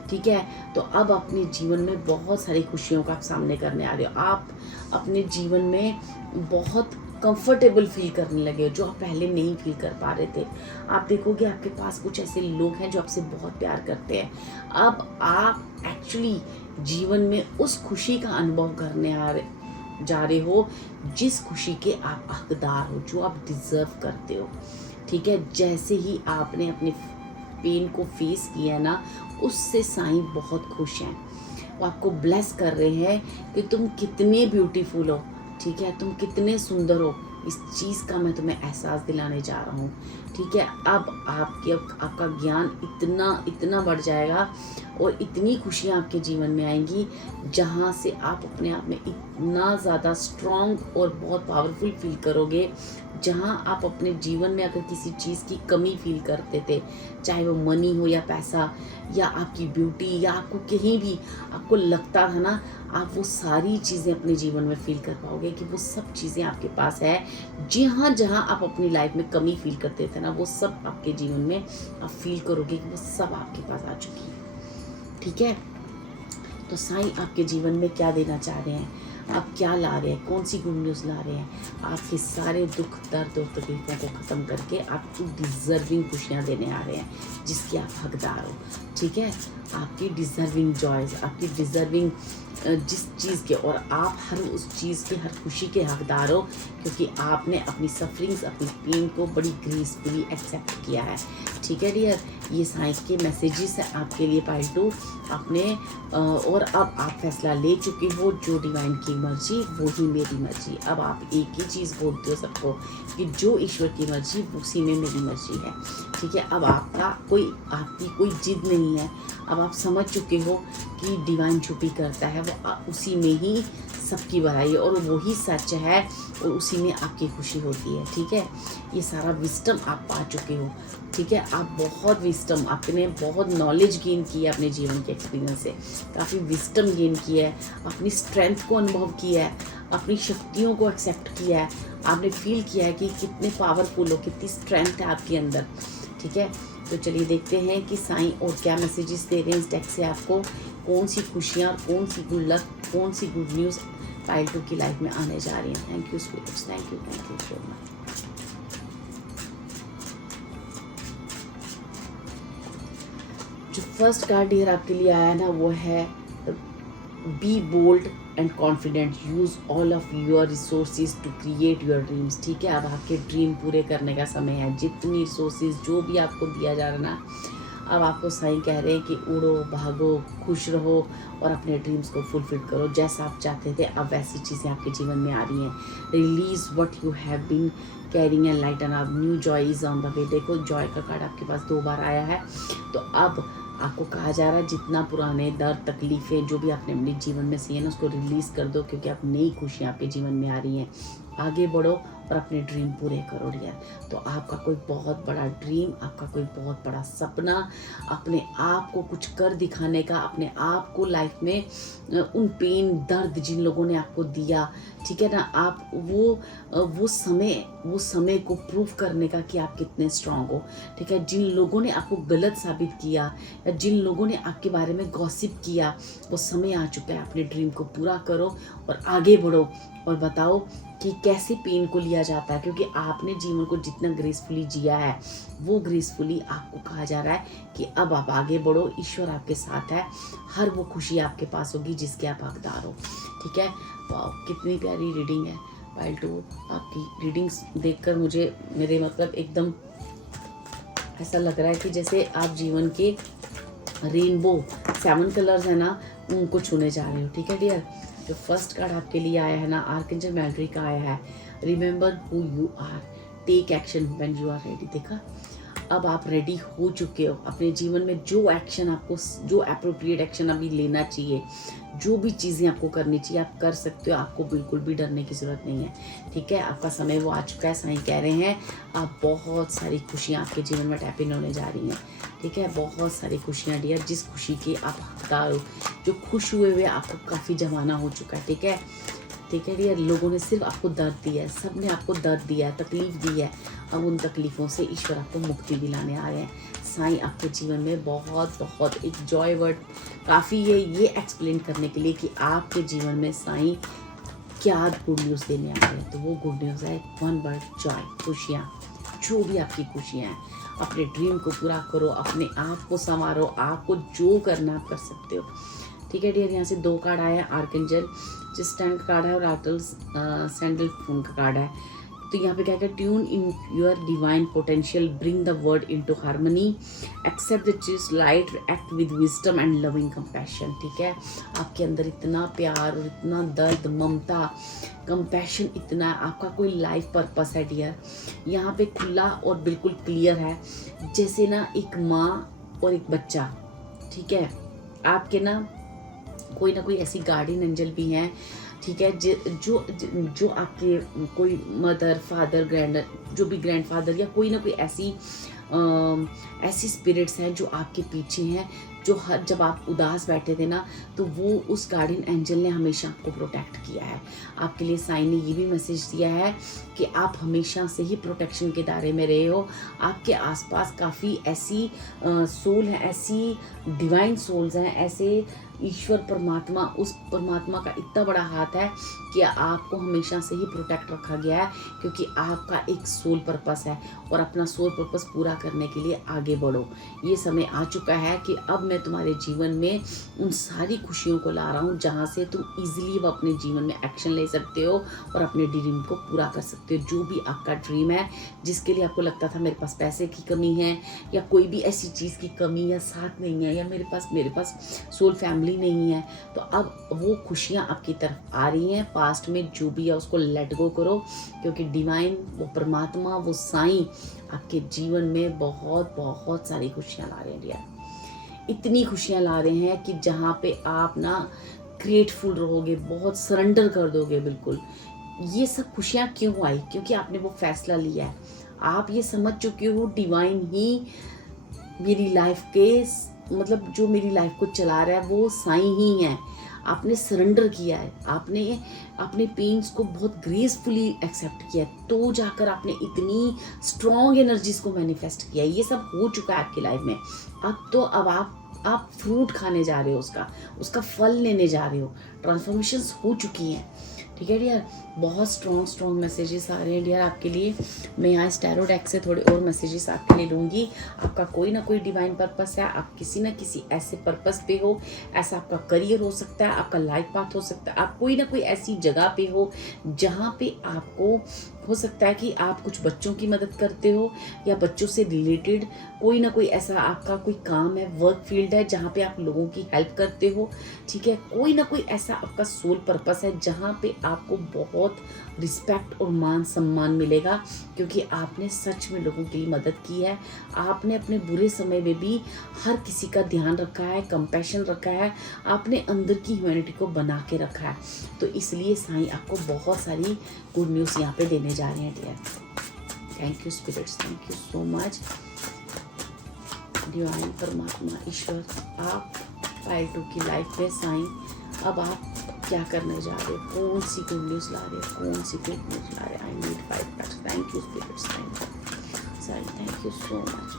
ठीक है। तो अब अपने जीवन में बहुत सारी खुशियों का आप सामने करने आ रहे हो, आप अपने जीवन में बहुत कंफर्टेबल फील करने लगे हो, जो आप पहले नहीं फील कर पा रहे थे। आप देखोगे आपके पास कुछ ऐसे लोग हैं जो आपसे बहुत प्यार करते हैं। अब आप एक्चुअली जीवन में उस खुशी का अनुभव करने जा रहे हो, जिस खुशी के आप हकदार हो, जो आप डिज़र्व करते हो, ठीक है। जैसे ही आपने अपने पेन को फेस किया ना, उससे साईं बहुत खुश हैं। वो आपको ब्लेस कर रहे हैं कि तुम कितने ब्यूटीफुल हो, ठीक है, तुम कितने सुंदर हो, इस चीज़ का मैं तुम्हें एहसास दिलाने जा रहा हूँ। ठीक है, अब आपका ज्ञान इतना बढ़ जाएगा और इतनी खुशियाँ आपके जीवन में आएंगी, जहाँ से आप अपने आप में इतना ज़्यादा स्ट्रॉन्ग और बहुत पावरफुल फील करोगे। जहाँ आप अपने जीवन में अगर किसी चीज़ की कमी फील करते थे, चाहे वो मनी हो या पैसा या आपकी ब्यूटी या आपको कहीं भी आपको लगता था ना, आप वो सारी चीज़ें अपने जीवन में फील कर पाओगे कि वो सब चीज़ें आपके पास है। जहाँ जहाँ आप अपनी लाइफ में कमी फील करते थे ना, वो सब आपके जीवन में आप फील करोगे कि वो सब आपके पास आ चुकी है। ठीक है, तो साईं आपके जीवन में क्या देना चाह रहे हैं, आप क्या ला रहे हैं, कौन सी गुड न्यूज़ ला रहे हैं। आपके सारे दुख दर्द और तकलीफ़ों को ख़त्म करके आपको डिज़र्विंग खुशियाँ देने आ रहे हैं, जिसके आप हकदार हो। ठीक है, आपकी डिज़र्विंग जॉयज़, आपकी डिज़र्विंग जिस चीज़ के, और आप हर उस चीज़ के, हर खुशी के हकदार हो, क्योंकि आपने अपनी सफरिंग्स, अपनी पेन को बड़ी ग्रेसफुली एक्सेप्ट किया है। ठीक है डियर, ये साईं के मैसेजेस हैं आपके लिए पाइल 2 अपने। और अब आप फैसला ले चुके हो, जो डिवाइन की मर्जी वही मेरी मर्जी। अब आप एक ही चीज़ बोलते हो सबको कि जो ईश्वर की मर्जी उसी में मेरी मर्जी है। ठीक है, अब आपकी कोई जिद नहीं है। अब आप समझ चुके हो कि डिवाइन जो भी करता है वो उसी में ही सबकी भलाई है, और वही सच है, और उसी में आपकी खुशी होती है। ठीक है, ये सारा विस्डम आप पा चुके हो। ठीक है, आप बहुत विस्डम, आपने बहुत नॉलेज गेन की है अपने जीवन के एक्सपीरियंस से, काफ़ी विस्डम गेन किया है, अपनी स्ट्रेंथ को अनुभव किया है, अपनी शक्तियों को एक्सेप्ट किया है, आपने फील किया है कि कितने पावरफुल हो, कितनी स्ट्रेंथ है आपके अंदर। ठीक है, तो चलिए देखते हैं कि साईं और क्या मैसेजेस दे रहे हैं इस डेक से आपको, कौन सी खुशियाँ, कौन सी गुड लक, कौन सी गुड न्यूज़ पाइल 2 की लाइफ में आने जा रही हैं। Thank you spirits, thank you so much. जो फर्स्ट कार्ड हियर आपके लिए आया ना, वो है be bold and confident, use all of your resources to create your dreams. ठीक है, अब आपके ड्रीम पूरे करने का समय है। जितनी रिसोर्सेज जो भी आपको दिया जा रहा है ना, अब आपको साईं कह रहे हैं कि उड़ो, भागो, खुश रहो और अपने ड्रीम्स को फुलफिल करो। जैसा आप चाहते थे, अब वैसी चीज़ें आपके जीवन में आ रही हैं। Release what you have been carrying and lighten up, new joy is on the way. देखो, जॉय का कार्ड आपके पास 2 बार आया है। तो अब आपको कहा जा रहा है, जितना पुराने दर्द, तकलीफ़ें जो भी आपने अपने जीवन में सी है ना, उसको रिलीज़ कर दो, क्योंकि अब नई खुशियाँ आपके जीवन में आ रही हैं। आगे बढ़ो और अपने ड्रीम पूरे करो डियर। तो आपका कोई बहुत बड़ा ड्रीम, आपका कोई बहुत बड़ा सपना, अपने आप को कुछ कर दिखाने का, अपने आप को लाइफ में उन पेन, दर्द जिन लोगों ने आपको दिया, ठीक है ना, आप वो समय को प्रूव करने का कि आप कितने स्ट्रांग हो। ठीक है, जिन लोगों ने आपको गलत साबित किया या जिन लोगों ने आपके बारे में गॉसिप किया, वो समय आ चुका है। अपने ड्रीम को पूरा करो और आगे बढ़ो और बताओ कि कैसे पेन को लिया जाता है, क्योंकि आपने जीवन को जितना ग्रेसफुली जिया है, वो ग्रेसफुली आपको कहा जा रहा है कि अब आप आगे बढ़ो, ईश्वर आपके साथ है, हर वो खुशी आपके पास होगी जिसके आप हकदार हो। ठीक है, वाह कितनी प्यारी रीडिंग है पाइल 2। आपकी रीडिंग्स देखकर मुझे मेरे मतलब एकदम ऐसा लग रहा है कि जैसे आप जीवन के रेनबो 7 कलर्स है ना, उनको छूने जा रहे हो। ठीक है डियर, जो फर्स्ट कार्ड आपके लिए आया है ना, आर्कएंजल मैल्ट्री का आया है, remember who you are, take action when you are ready. देखा, अब आप रेडी हो चुके हो अपने जीवन में। जो एक्शन आपको, जो एप्रोप्रिएट एक्शन अभी लेना चाहिए, जो भी चीज़ें आपको करनी चाहिए आप कर सकते हो। आपको बिल्कुल भी डरने की ज़रूरत नहीं है। ठीक है, आपका समय वो आ चुका है। साईं कह रहे हैं आप बहुत सारी खुशियाँ आपके जीवन में टैप इन होने जा रही हैं। ठीक है, बहुत सारी खुशियाँ डियर, जिस खुशी के आप हकदार हो, जो खुश हुए आपको काफ़ी ज़माना हो चुका है। ठीक है, ठीक है डियर, लोगों ने सिर्फ आपको दर्द दिया है, सब ने आपको दर्द दिया है, तकलीफ दी है। अब उन तकलीफ़ों से ईश्वर आपको मुक्ति दिलाने आ रहे हैं। साईं आपके जीवन में बहुत एक जॉय वर्ड काफ़ी है ये एक्सप्लेन करने के लिए कि आपके जीवन में साईं क्या गुड न्यूज़ देने आ रहे हैं। तो वो गुड न्यूज़ है 1 वर्ड, जॉय, खुशियाँ। जो भी आपकी खुशियाँ हैं, अपने ड्रीम को पूरा करो, अपने आप को संवारो, आपको जो करना आप कर सकते हो। ठीक है डियर, यहाँ से 2 कार्ड आए हैं, आर्कएंजल जिस्टाइन का कार्ड है और आर्टल सैंडल फोन का कार्ड है। तो यहाँ पे क्या क्या, tune in your divine potential, bring the world into harmony, accept the cheese light, act with wisdom and loving compassion. ठीक है, आपके अंदर इतना प्यार और इतना दर्द, ममता, कंपैशन इतना है, आपका कोई लाइफ पर्पस है डियर, यहाँ पे खुला और बिल्कुल क्लियर है, जैसे ना एक माँ और एक बच्चा। ठीक है, आपके ना कोई ऐसी गार्डियन एंजल भी हैं, ठीक है, जो आपके कोई मदर, फादर, जो भी ग्रैंडफादर या कोई ना कोई ऐसी स्पिरिट्स हैं जो आपके पीछे हैं, जो जब आप उदास बैठे थे ना, तो वो उस गार्डियन एंजल ने हमेशा आपको प्रोटेक्ट किया है। आपके लिए साईं ने ये भी मैसेज दिया है कि आप हमेशा से ही प्रोटेक्शन के दायरे में रहे हो। आपके आसपास काफ़ी ऐसी सोल हैं, ऐसी डिवाइन सोल्स हैं, ऐसे ईश्वर परमात्मा, उस परमात्मा का इतना बड़ा हाथ है कि आपको हमेशा से ही प्रोटेक्ट रखा गया है, क्योंकि आपका एक सोल पर्पस है और अपना सोल पर्पस पूरा करने के लिए आगे बढ़ो। ये समय आ चुका है कि अब मैं तुम्हारे जीवन में उन सारी खुशियों को ला रहा हूँ जहाँ से तुम इजीली वो अपने जीवन में एक्शन ले सकते हो और अपने ड्रीम को पूरा कर सकते हो। जो भी आपका ड्रीम है, जिसके लिए आपको लगता था मेरे पास पैसे की कमी है या कोई भी ऐसी चीज़ की कमी या साथ नहीं है, या मेरे पास सोल फैमिली नहीं है, तो अब वो खुशियाँ आपकी तरफ आ रही हैं। पास्ट में जो भी है उसको लेट गो करो, क्योंकि डिवाइन, वो परमात्मा, वो साईं आपके जीवन में बहुत बहुत सारी खुशियाँ ला रहे हैं डियर। इतनी खुशियाँ ला रहे हैं कि जहाँ पे आप ना ग्रेटफुल रहोगे, बहुत सरेंडर कर दोगे बिल्कुल। ये सब खुशियाँ क्यों आई? क्योंकि आपने वो फैसला लिया है। आप ये समझ चुके हो डिवाइन ही मेरी लाइफ के, मतलब जो मेरी लाइफ को चला रहा है वो साईं ही है। आपने सरेंडर किया है, आपने अपने पेन्स को बहुत ग्रेसफुली एक्सेप्ट किया है, तो जाकर आपने इतनी स्ट्रॉन्ग एनर्जीज को मैनिफेस्ट किया है। ये सब हो चुका है आपकी लाइफ में। अब आप फ्रूट खाने जा रहे हो, उसका फल लेने जा रहे हो। ट्रांसफॉर्मेशंस हो चुकी हैं। ठीक है डियर, बहुत स्ट्रॉन्ग मैसेजेस आ रहे हैं डियर आपके लिए। मैं यहाँ टैरो डेक से थोड़े और मैसेजेस आपके लिए लूँगी। आपका कोई ना कोई डिवाइन पर्पस है, आप किसी ना किसी ऐसे पर्पस पे हो। ऐसा आपका करियर हो सकता है, आपका लाइफ पाथ हो सकता है, आप कोई ना कोई ऐसी जगह पे हो जहाँ पे आपको हो सकता है कि आप कुछ बच्चों की मदद करते हो, या बच्चों से रिलेटेड कोई ना कोई ऐसा आपका कोई काम है, वर्क फील्ड है जहाँ पे आप लोगों की हेल्प करते हो। ठीक है, कोई ना कोई ऐसा आपका सोल पर्पस है जहाँ पे आपको बहुत रिस्पेक्ट और मान सम्मान मिलेगा, क्योंकि आपने सच में लोगों के लिए मदद की है। आपने अपने बुरे समय में भी हर किसी का ध्यान रखा है, कंपैशन रखा है, आपने अंदर की ह्यूमैनिटी को बना के रखा है। तो इसलिए साईं आपको बहुत सारी गुड न्यूज़ यहाँ पे देने जा रहे हैं dear. Thank you spirits, thank you so much. Divine परमात्मा ईश्वर, आप फाइल 2 की लाइफ में साईं अब आप क्या करने जा रहे हो, कौन सी गुड न्यूज़ ला रहे हो, कौन सी गुड न्यूज़ ला रहे हो। I need 5 cards. Thank you spirits, thank you Sai, thank you so much.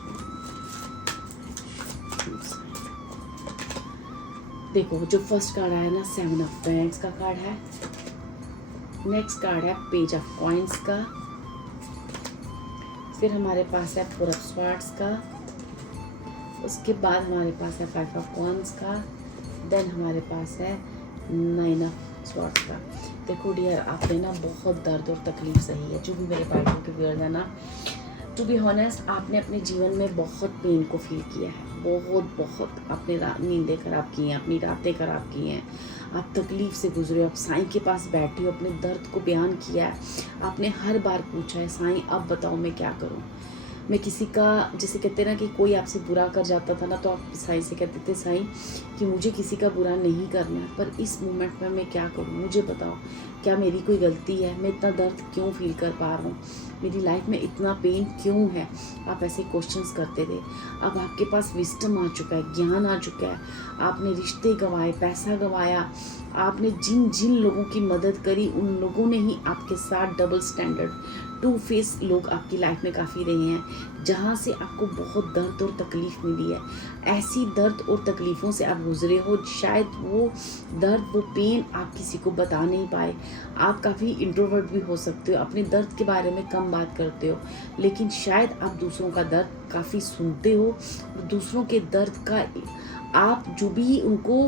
देखो जो फर्स्ट कार्ड आया ना, 7 ऑफ पेंट्स का कार्ड है। नेक्स्ट कार्ड है पेज ऑफ कॉइंस का। फिर हमारे पास है 4 ऑफ स्वॉर्ड्स का। उसके बाद हमारे पास है 5 ऑफ वॉन्ड्स का। देन हमारे पास है 9 ऑफ स्वॉर्ड्स का। देखो डियर, आपने ना बहुत दर्द और तकलीफ सही है। जो भी मेरे पार्टनर के व्यूअर्स है ना, टू बी ऑनेस्ट, आपने अपने जीवन में बहुत पेन को फील किया है, बहुत आपने नींदें खराब की हैं, अपनी रातें खराब की हैं, आप तकलीफ से गुजरे हो। आप साईं के पास बैठे हो, अपने दर्द को बयान किया है। आपने हर बार पूछा है, साईं अब बताओ मैं क्या करूं। मैं किसी का, जैसे कहते हैं ना कि कोई आपसे बुरा कर जाता था ना, तो आप साईं से कहते थे साईं कि मुझे किसी का बुरा नहीं करना है, पर इस मोमेंट में मैं क्या करूं, मुझे बताओ क्या मेरी कोई गलती है, मैं इतना दर्द क्यों फील कर पा रहा हूँ, मेरी लाइफ में इतना पेन क्यों है। आप ऐसे क्वेश्चंस करते थे। अब आपके पास विजडम आ चुका है, ज्ञान आ चुका है। आपने रिश्ते गंवाए, पैसा गंवाया, आपने जिन जिन लोगों की मदद करी उन लोगों ने ही आपके साथ डबल स्टैंडर्ड, 2 फेस लोग आपकी लाइफ में काफ़ी रहे हैं, जहाँ से आपको बहुत दर्द और तकलीफ मिली है। ऐसी दर्द और तकलीफ़ों से आप गुजरे हो, शायद वो दर्द, वो पेन आप किसी को बता नहीं पाए। आप काफ़ी इंट्रोवर्ट भी हो सकते हो, अपने दर्द के बारे में कम बात करते हो, लेकिन शायद आप दूसरों का दर्द काफ़ी सुनते हो और दूसरों के दर्द का आप जो भी उनको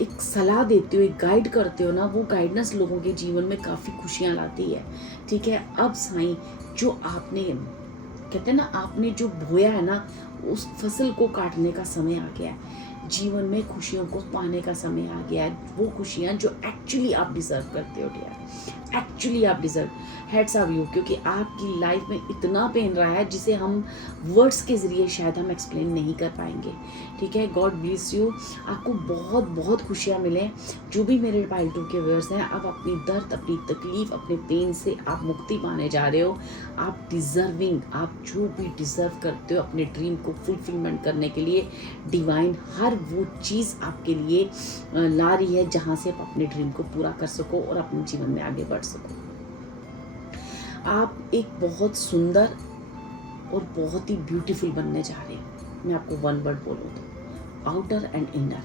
एक सलाह देते हो, एक गाइड करते हो ना, वो गाइडेंस लोगों के जीवन में काफ़ी खुशियाँ लाती है। ठीक है, अब साईं जो आपने कहते हैं ना, आपने जो बोया है ना, उस फसल को काटने का समय आ गया है। जीवन में खुशियों को पाने का समय आ गया है, वो खुशियाँ जो एक्चुअली आप डिज़र्व करते हो डियर, एक्चुअली आप डिज़र्व। हेड्स ऑफ यू, क्योंकि आपकी लाइफ में इतना पेन रहा है जिसे हम वर्ड्स के ज़रिए शायद हम एक्सप्लेन नहीं कर पाएंगे। ठीक है, गॉड ब्लेस यू, आपको बहुत बहुत खुशियाँ मिलें। जो भी मेरे पाइल 2 के व्यूअर्स हैं, आप अपनी दर्द, अपनी तकलीफ, अपने पेन से आप मुक्ति पाने जा रहे हो। आप डिज़र्विंग, आप जो भी डिज़र्व करते हो अपने ड्रीम को फुलफिलमेंट करने के लिए, डिवाइन हर वो चीज़ आपके लिए ला रही है जहाँ से आप अपने ड्रीम को पूरा कर सको और अपने जीवन में आगे बढ़ सको। आप एक बहुत सुंदर और बहुत ही ब्यूटीफुल बनने जा रहे हो। मैं आपको वन वर्ड बोलूँ तो आउटर एंड इनर,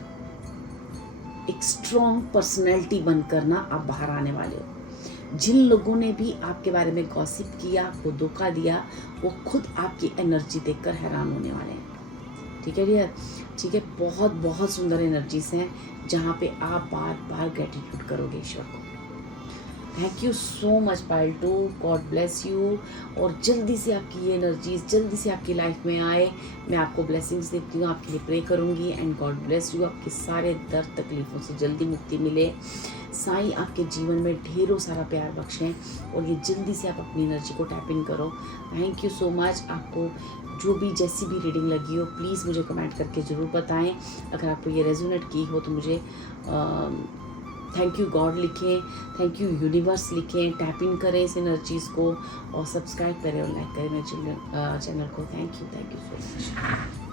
एक स्ट्रॉन्ग पर्सनैलिटी बनकर ना आप बाहर आने वाले हो। जिन लोगों ने भी आपके बारे में गॉसिप किया, आपको धोखा दिया, वो खुद आपकी एनर्जी देखकर हैरान होने वाले हैं। ठीक है डियर, ठीक है, बहुत बहुत सुंदर एनर्जीज हैं जहाँ पे आप बार बार ग्रेटिट्यूड करोगे ईश्वर को। Thank you so much pile 2, God bless you. और जल्दी से आपकी ये एनर्जीज जल्दी से आपकी लाइफ में आए। मैं आपको ब्लेसिंग्स देती हूँ, आपके लिए प्रे करूँगी एंड गॉड ब्लेस यू। आपके सारे दर्द तकलीफ़ों से जल्दी मुक्ति मिले। साईं आपके जीवन में ढेरों सारा प्यार बख्शें और ये जल्दी से आप अपनी एनर्जी को टैप इन करो। Thank you so much. आपको जो भी जैसी भी रीडिंग लगी हो प्लीज़ मुझे कमेंट करके ज़रूर बताएं। अगर आपको ये रेजोनेट की हो तो मुझे थैंक यू गॉड लिखें, थैंक यू यूनिवर्स लिखें, टैप इन करें इस एनर्जीज़ को और सब्सक्राइब करें और लाइक करें मेरे चैनल को। Thank you so much.